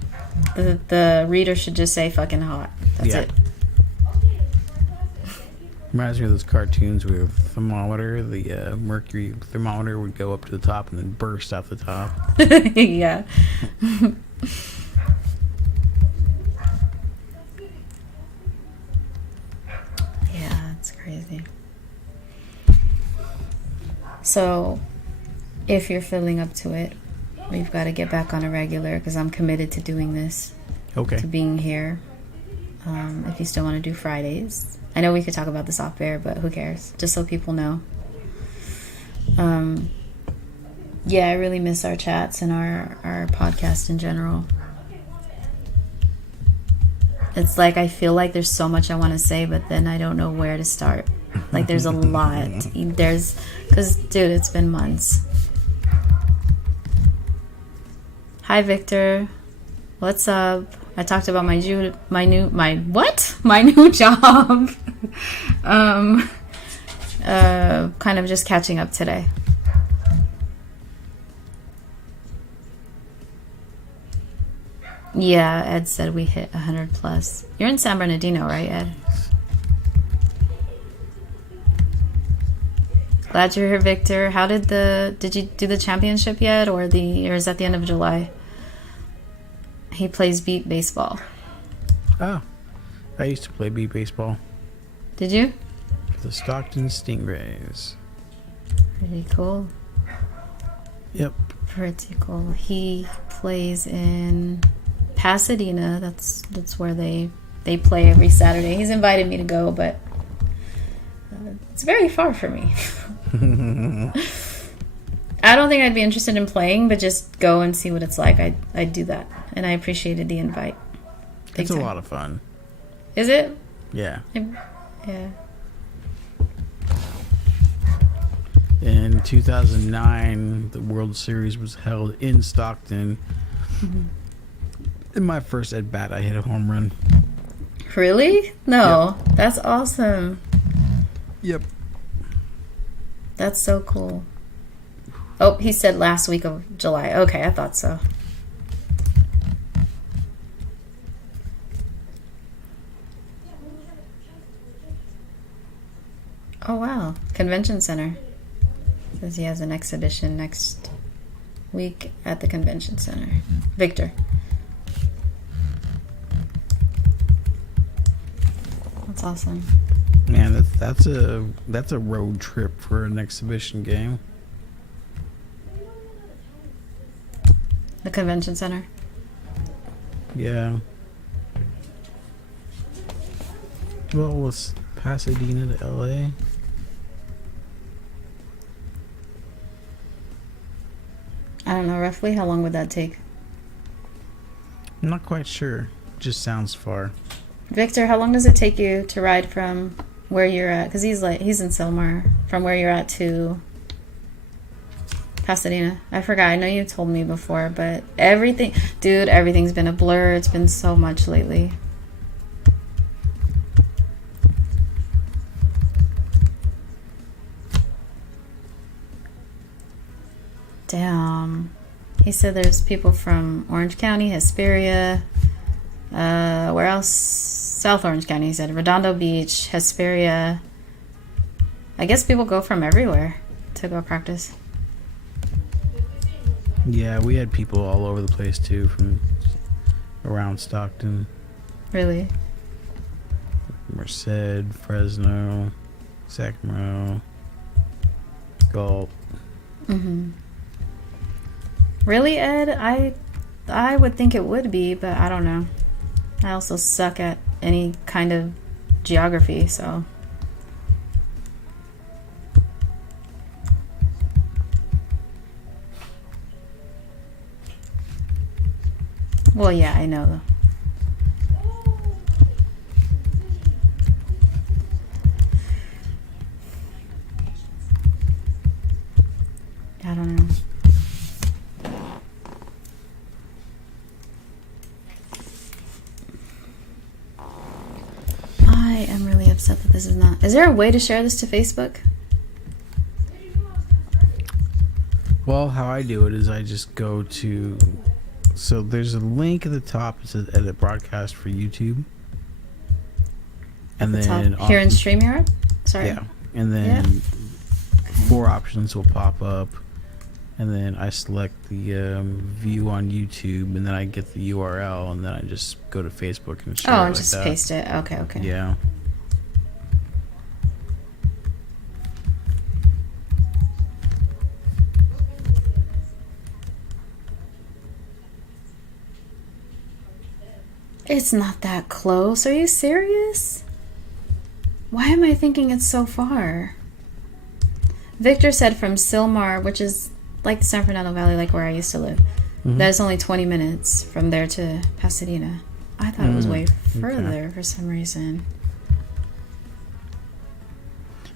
the reader should just say fucking hot. That's it. Reminds me of those cartoons with thermometer. The mercury thermometer would go up to the top and then burst out the top. Yeah. Yeah, it's crazy. So, if you're feeling up to it, we've got to get back on a regular because I'm committed to doing this, Okay. to being here. If you still want to do Fridays. I know we could talk about this off air, but who cares? Just so people know. Yeah, I really miss our chats and our podcast in general. It's like I feel like there's so much I want to say, but then I don't know where to start. Like there's a lot. Because, dude, it's been months. Hi, Victor. What's up? I talked about my new job. Kind of just catching up today. Yeah, Ed said we hit 100 plus. You're in San Bernardino, right, Ed? Glad you're here, Victor. How did you do the championship yet, or is that the end of July? He plays beat baseball. Oh, I used to play beat baseball. Did you? The Stockton Stingrays. Pretty cool. Yep. Pretty cool. He plays in Pasadena. That's where they play every Saturday. He's invited me to go, but it's very far for me. I don't think I'd be interested in playing, but just go and see what it's like. I'd do that, and I appreciated the invite. It's a lot of fun. Is it? Yeah. Yeah. In 2009, the World Series was held in Stockton. Mm-hmm. In my first at bat, I hit a home run. Really? No. Yep. That's awesome. Yep. That's so cool. Oh, he said last week of July. Okay, I thought so. Oh, wow. Convention Center. Says he has an exhibition next week at the Convention Center. Victor. That's awesome. Man, that's a road trip for an exhibition game. The Convention Center. Yeah. Well, it was Pasadena to LA. I don't know, roughly how long would that take? I'm not quite sure. Just sounds far. Victor, how long does it take you to ride from where you're at? Because he's in Sylmar. From where you're at to Pasadena. I forgot. I know you told me before, but everything's been a blur. It's been so much lately. Damn. He said there's people from Orange County, Hesperia, where else? South Orange County, he said. Redondo Beach, Hesperia. I guess people go from everywhere to go practice. Yeah, we had people all over the place too, from around Stockton. Really? Merced, Fresno, Sacramento, Gulf. Mm-hmm. Really, Ed? I would think it would be, but I don't know. I also suck at any kind of geography, so. Well, yeah, I know. I don't know. I am really upset that this is not. Is there a way to share this to Facebook? Well, how I do it is I just go to. So there's a link at the top. It says edit broadcast for YouTube. And The then top, here in StreamYard? sorry. Yeah. And then 4 options will pop up. And then I select the view on YouTube, and then I get the URL, and then I just go to Facebook and share it Oh, like and just that. paste it. Okay, okay. Yeah. It's not that close. Are you serious? Why am I thinking it's so far? Victor said from Silmar, which is like the San Fernando Valley, like where I used to live. That is only 20 minutes from there to Pasadena. I thought it was way further for some reason.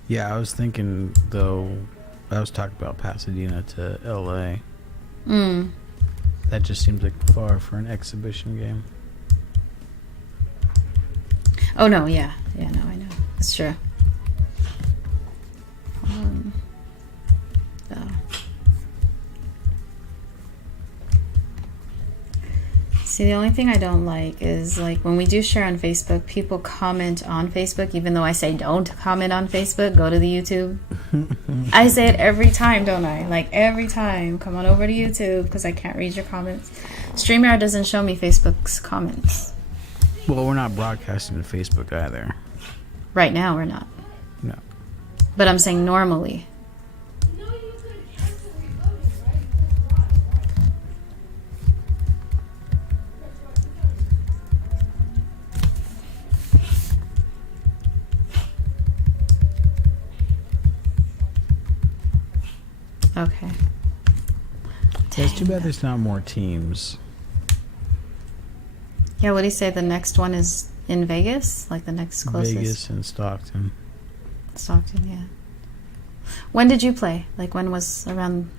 Yeah, I was thinking, though, I was talking about Pasadena to LA. That just seems like far for an exhibition game. Oh, no, yeah. Yeah, no, I know. It's true. Oh. See, the only thing I don't like is, like, when we do share on Facebook, people comment on Facebook, even though I say don't comment on Facebook, go to the YouTube. I say it every time, don't I? Like, every time. Come on over to YouTube, because I can't read your comments. StreamYard doesn't show me Facebook's comments. Well, we're not broadcasting to Facebook either. Right now, we're not. No. But I'm saying normally. No, you could cancel reloading, right? Okay. Yeah, it's too bad there's not more teams. Yeah, what do you say? The next one is in Vegas? Like the next closest? Vegas and Stockton. Stockton, yeah. When did you play? Like when was around,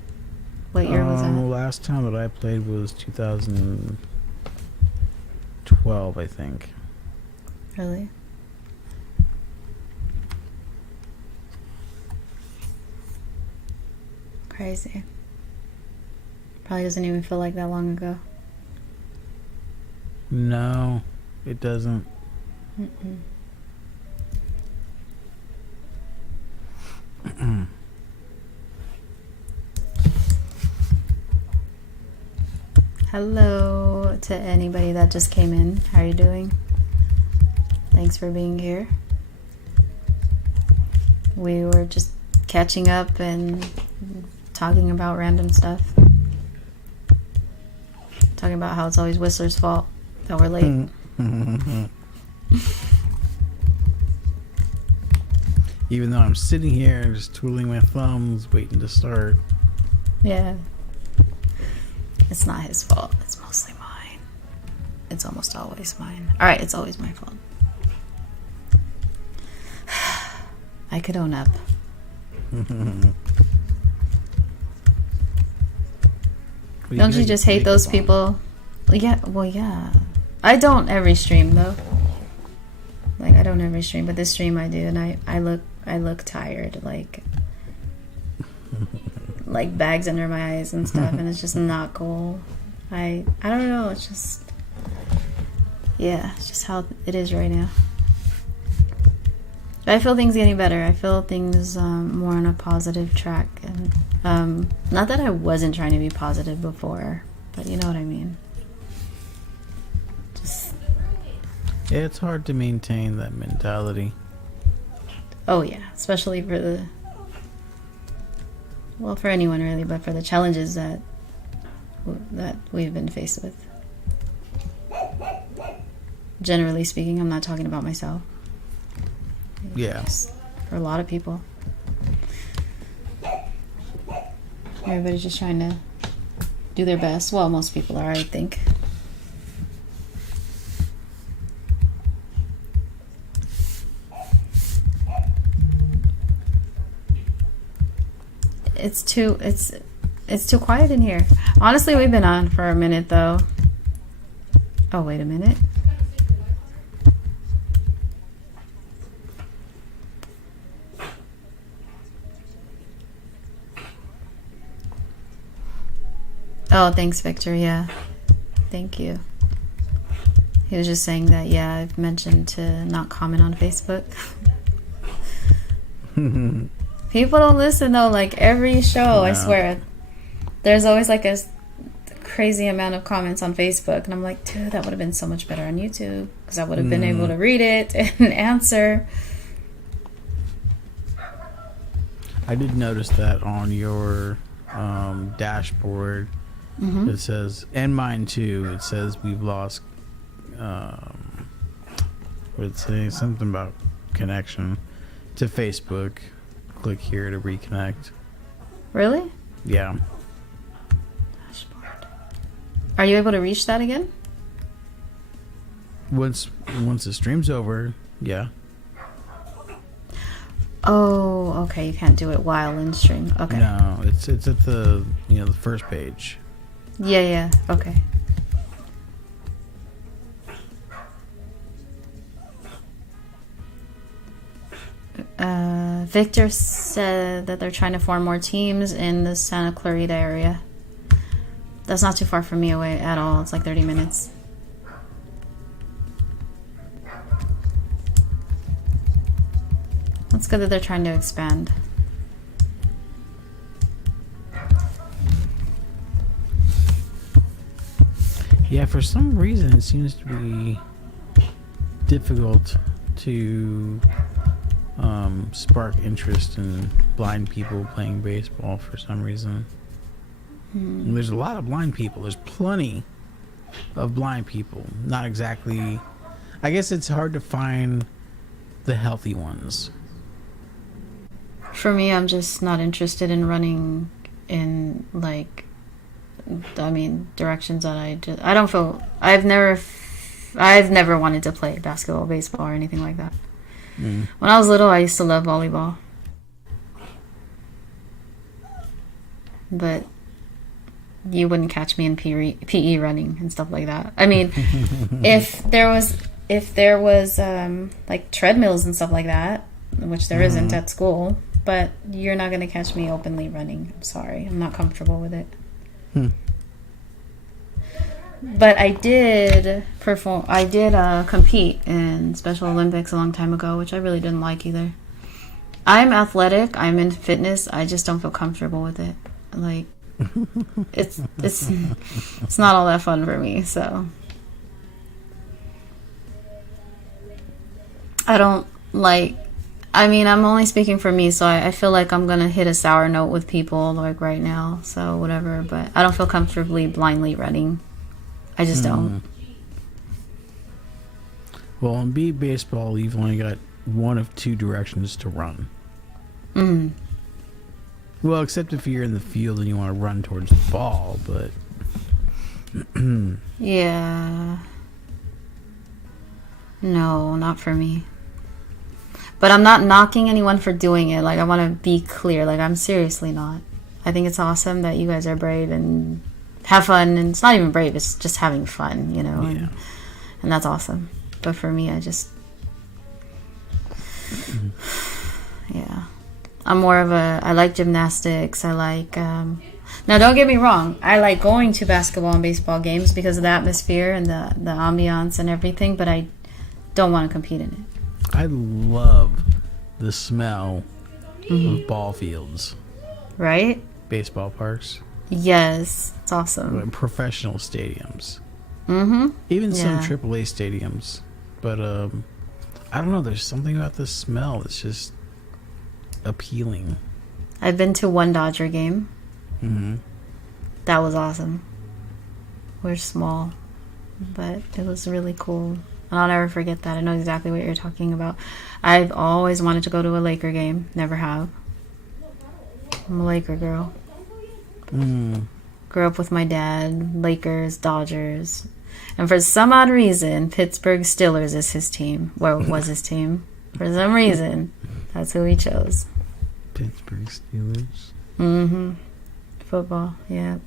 what year was The that? last time that I played was 2012, I think. Really? Crazy. Probably doesn't even feel like that long ago. No, it doesn't. Mm-mm. Hello to anybody that just came in. How are you doing? Thanks for being here. We were just catching up and talking about random stuff. Talking about how it's always Whistler's fault that we're late. Even though I'm sitting here just twiddling my thumbs, waiting to start. Yeah. It's not his fault. It's mostly mine. It's almost always mine. Alright, it's always my fault. I could own up. Don't you just hate those people? Yeah, well, yeah. I don't every stream, though. Like, I don't every stream, but this stream I do, and I look tired, like bags under my eyes and stuff, and it's just not cool. I don't know, it's just, yeah, it's just how it is right now. But I feel things getting better. I feel things more on a positive track, and not that I wasn't trying to be positive before, but you know what I mean. Just, Yeah, it's hard to maintain that mentality. oh yeah, especially for for anyone really, but for the challenges that we've been faced with. Generally speaking, I'm not talking about myself. Yeah. Just for a lot of people. Everybody's just trying to do their best. Well, most people are, I think. It's too quiet in here. Honestly, we've been on for a minute though. Oh, wait a minute. Oh, thanks, Victor. Yeah. Thank you. He was just saying that, yeah, I've mentioned to not comment on Facebook. People don't listen though. Like every show, I No. swear, there's always like a crazy amount of comments on Facebook, and I'm like, dude, that would have been so much better on YouTube because I would have been able to read it and answer. I did notice that on your dashboard. Mm-hmm. It says, and mine too. It says we've lost. What did it say? Something about connection to Facebook. Click here to reconnect. Really? Yeah. Are you able to reach that again? Once the stream's over, yeah. Oh, okay. You can't do it while in stream. Okay. No, it's at the the first page. Yeah. Okay. Victor said that they're trying to form more teams in the Santa Clarita area. That's not too far from me away at all. It's like 30 minutes. That's good that they're trying to expand. Yeah, for some reason it seems to be difficult to spark interest in blind people playing baseball for some reason. And there's a lot of blind people. There's plenty of blind people. Not exactly. I guess it's hard to find the healthy ones. For me, I'm just not interested in running in directions that I don't feel. I've never wanted to play basketball, baseball, or anything like that. When I was little, I used to love volleyball, but you wouldn't catch me in PE running and stuff like that. I mean, if there was like treadmills and stuff like that, which there isn't at school, but you're not going to catch me openly running. I'm sorry. I'm not comfortable with it. But I did compete in Special Olympics a long time ago, which I really didn't like either. I'm athletic. I'm in fitness. I just don't feel comfortable with it. Like, it's not all that fun for me, so I don't like. I mean, I'm only speaking for me, so I feel like I'm gonna hit a sour note with people like right now, so whatever, but I don't feel comfortably blindly running. I just don't. Well, in baseball, you've only got one of two directions to run. Well, except if you're in the field and you want to run towards the ball, but Yeah. No, not for me. But I'm not knocking anyone for doing it. Like, I want to be clear. Like, I'm seriously not. I think it's awesome that you guys are brave and have fun. And it's not even brave. It's just having fun, you know. Yeah. And that's awesome. But for me, I just... Yeah. I'm more of a... I like gymnastics. I like... Now, don't get me wrong. I like going to basketball and baseball games because of the atmosphere and the ambiance and everything. But I don't want to compete in it. I love the smell of ball fields. Right? Baseball parks. Yes. It's awesome. Like professional stadiums. Mm-hmm. Even some Yeah. AAA stadiums. But I don't know. There's something about the smell that's just appealing. I've been to one Dodger game. Mm-hmm. That was awesome. We're small, but it was really cool. And I'll never forget that. I know exactly what you're talking about. I've always wanted to go to a Laker game. Never have. I'm a Laker girl. Grew up with my dad. Lakers, Dodgers. And for some odd reason, Pittsburgh Steelers is his team. Well, was his team. For some reason, that's who he chose. Pittsburgh Steelers. Mm-hmm. Football. Yeah.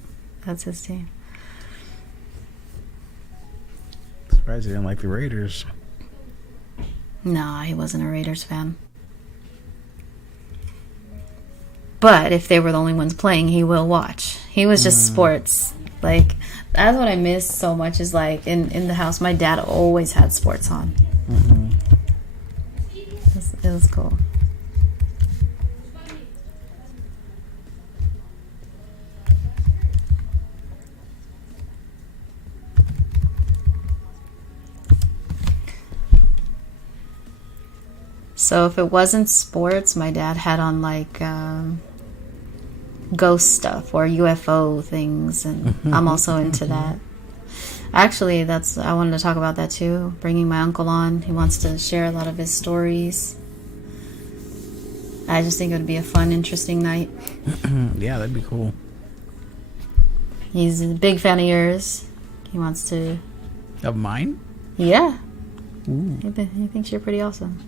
That's his team. Surprised he didn't like the Raiders. Nah, he wasn't a Raiders fan. But if they were the only ones playing, he will watch. He was just sports. Like, that's what I miss so much is, like, in the house, my dad always had sports on. It was cool. So if it wasn't sports, my dad had on like ghost stuff or UFO things, and I'm also into that. Actually, I wanted to talk about that too. Bringing my uncle on. He wants to share a lot of his stories. I just think it would be a fun, interesting night. Yeah, that'd be cool. He's a big fan of yours. He wants to... Of mine? Yeah. Ooh. He thinks you're pretty awesome.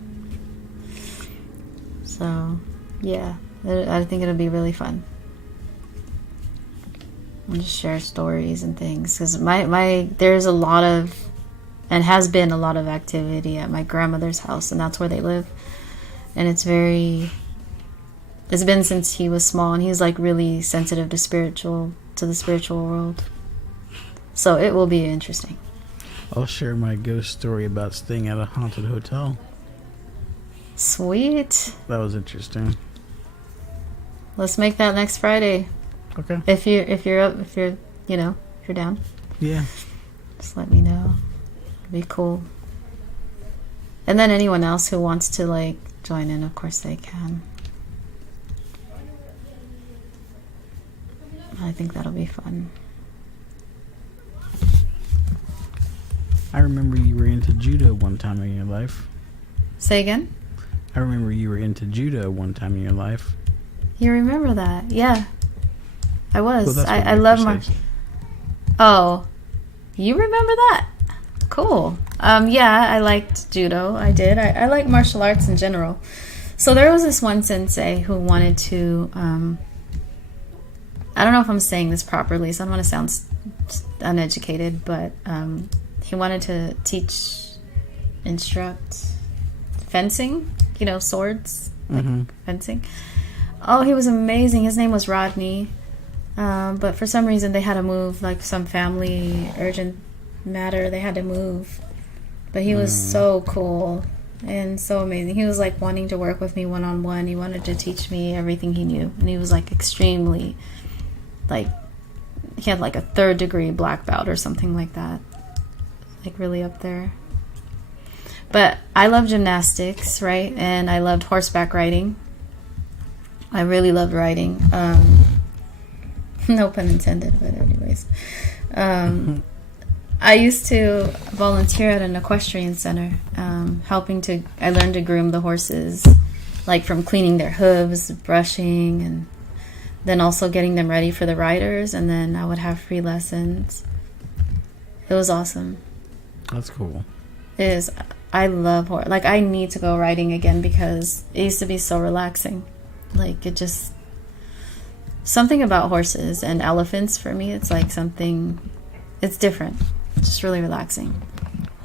So, yeah. I think it'll be really fun. I'll just share stories and things. Because there's a lot of... And has been a lot of activity at my grandmother's house. And that's where they live. And it's very... It's been since he was small. And he's like really sensitive to the spiritual world. So it will be interesting. I'll share my ghost story about staying at a haunted hotel. Sweet. That was interesting. Let's make that next Friday. Okay. If you're down. Yeah. Just let me know. It'd be cool. And then anyone else who wants to like join in, of course they can. I think that'll be fun. I remember you were into judo one time in your life. Say again? I remember you were into judo one time in your life. You remember that? Yeah. I was. Well, I love my... Oh. You remember that? Cool. Yeah, I liked judo. I did. I like martial arts in general. So there was this one sensei who wanted to... I don't know if I'm saying this properly, so I don't want to sound uneducated, but he wanted to instruct fencing, swords, like fencing. Oh, he was amazing. His name was Rodney. But for some reason, they had to move, like some family urgent matter. They had to move. But he was so cool and so amazing. He was like wanting to work with me one-on-one. He wanted to teach me everything he knew. And he was like extremely... Like, he had like a 3rd degree black belt or something like that. Like, really up there. But I love gymnastics, right? And I loved horseback riding. I really loved riding. No pun intended, but anyways. I used to volunteer at an equestrian center, I learned to groom the horses, like from cleaning their hooves, brushing, and then also getting them ready for the riders, and then I would have free lessons. It was awesome. That's cool. It is. I love horse. Like, I need to go riding again because it used to be so relaxing. Like, it just... Something about horses and elephants, for me, it's like something... It's different. It's just really relaxing.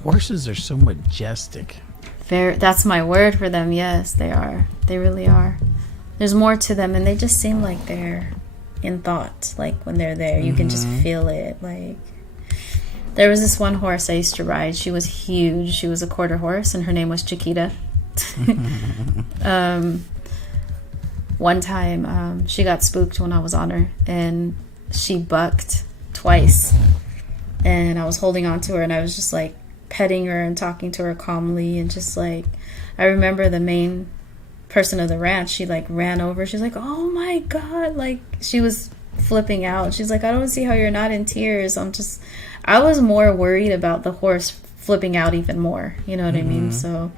Horses are so majestic. That's my word for them. Yes, they are. They really are. There's more to them, and they just seem like they're in thought. Like, when they're there, you can just feel it. Like, there was this one horse I used to ride. She was huge. She was a quarter horse, and her name was Chiquita. One time, she got spooked when I was on her, and she bucked twice. And I was holding on to her, and I was just, like, petting her and talking to her calmly, and just, like, I remember the main person of the ranch, she like ran over. She's like, oh my god, like she was flipping out. She's like, I don't see how you're not in tears. I was more worried about the horse flipping out even more, you know what I mean? So,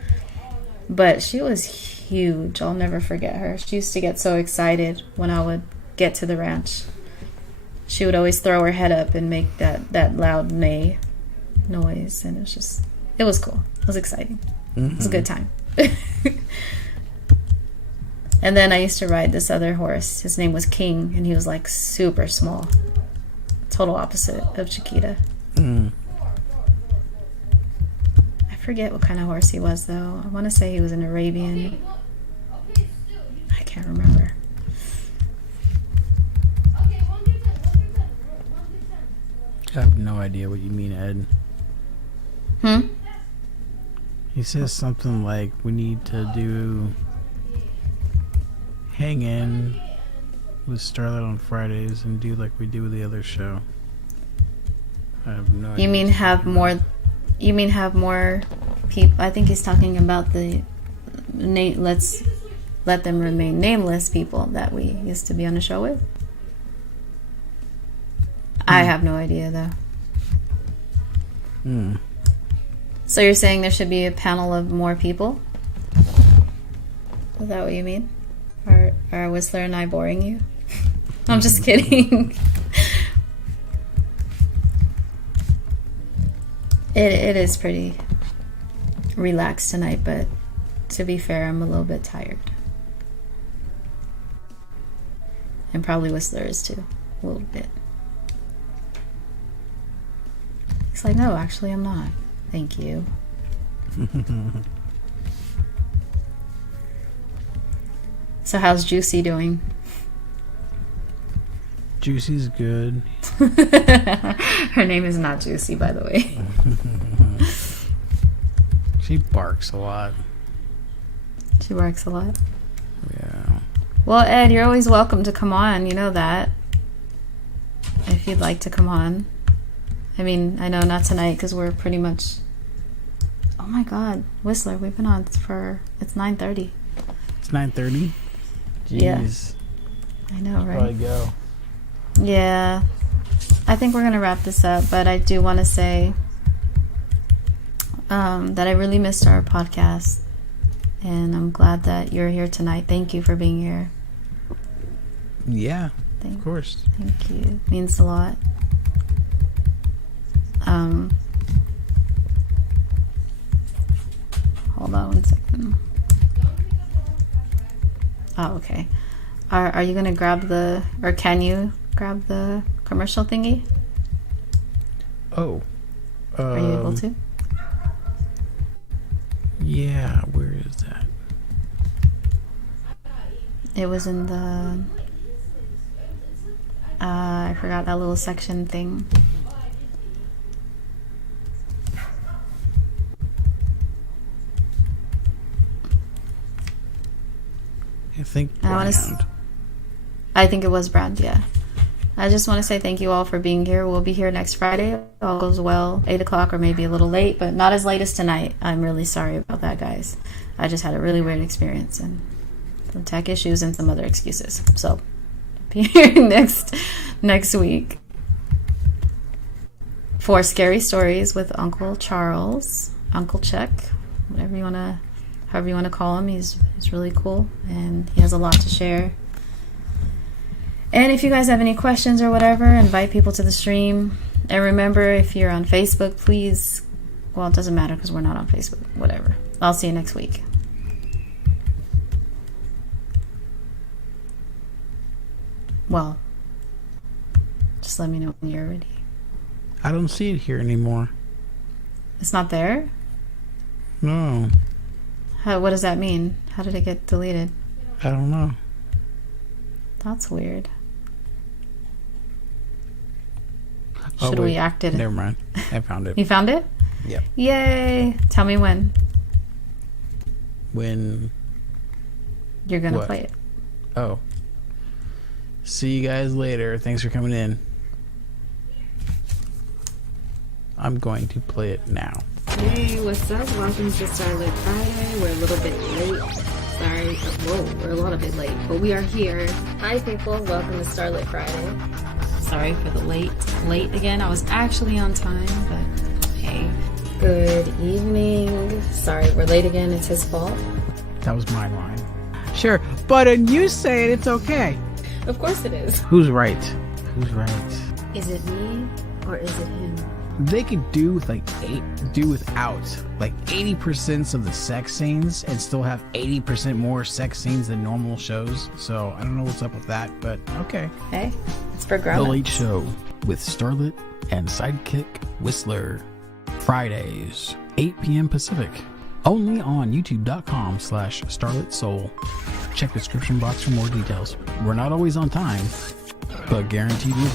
but she was huge. I'll never forget her. She used to get so excited when I would get to the ranch. She would always throw her head up and make that loud neigh noise, and it was cool. It was exciting. It was a good time. And then I used to ride this other horse. His name was King, and he was like super small. Total opposite of Chiquita. I forget what kind of horse he was, though. I want to say he was an Arabian. I can't remember. I have no idea what you mean, Ed. He says something like, we need to do... hang in with Starlit on Fridays and do like we do with the other show. I have no idea. You mean have more people? I think he's talking about the let's let them remain nameless people that we used to be on the show with. I have no idea though. So you're saying there should be a panel of more people? Is that what you mean? Are Whistler and I boring you? I'm just kidding. It is pretty relaxed tonight, but to be fair, I'm a little bit tired. And probably Whistler is too, a little bit. He's like, no, actually I'm not. Thank you. So how's Juicy doing? Juicy's good. Her name is not Juicy, by the way. She barks a lot. She barks a lot. Yeah. Well, Ed, you're always welcome to come on. You know that. If you'd like to come on. I mean, I know not tonight because we're pretty much... Oh my god. Whistler, we've been on for... It's 9:30. It's 9:30? Jeez. Yeah. I know, right? Probably go. Yeah. I think we're going to wrap this up, but I do want to say that I really missed our podcast. And I'm glad that you're here tonight. Thank you for being here. Yeah, of course. Thank you. It means a lot. Hold on one second. Oh, okay. Are you gonna grab the, or can you grab the commercial thingy? Oh. Are you able to? Yeah, where is that? It was in the, I forgot that little section thing. I think I think it was Brand, yeah. I just want to say thank you all for being here. We'll be here next Friday. All goes well, 8 o'clock or maybe a little late, but not as late as tonight. I'm really sorry about that, guys. I just had a really weird experience and some tech issues and some other excuses. So, be here next week for Scary Stories with Uncle Charles, Uncle Chuck, however you want to call him. He's really cool and he has a lot to share. And if you guys have any questions or whatever, invite people to the stream. And remember, if you're on Facebook, please, well, it doesn't matter because we're not on Facebook, whatever. I'll see you next week. Well, just let me know when you're ready. I don't see it here anymore. It's not there? No. What does that mean? How did it get deleted? I don't know. That's weird. Oh, Should we act it? Never mind. I found it. You found it? Yep. Yay! Tell me when. When? You're gonna What? play it. Oh. See you guys later. Thanks for coming in. I'm going to play it now. Hey, what's up? Welcome to Starlit Friday. We're a little bit late. Sorry. Whoa, we're a little bit late, but we are here. Hi, people. Welcome to Starlit Friday. Sorry for the late again. I was actually on time, but hey. Good evening. Sorry, we're late again. It's his fault. That was my line. Sure, but you say it, it's okay. Of course it is. Who's right? Who's right? Is it me or is it him? They could do with without 80% of the sex scenes and still have 80% more sex scenes than normal shows. So I don't know what's up with that, but okay. Hey, it's for The grown-ups. Late Show with Starlit and Sidekick Whistler. Fridays, 8 p.m. Pacific. Only on youtube.com/StarlitSoul. Check the description box for more details. We're not always on time, but guaranteed we're late.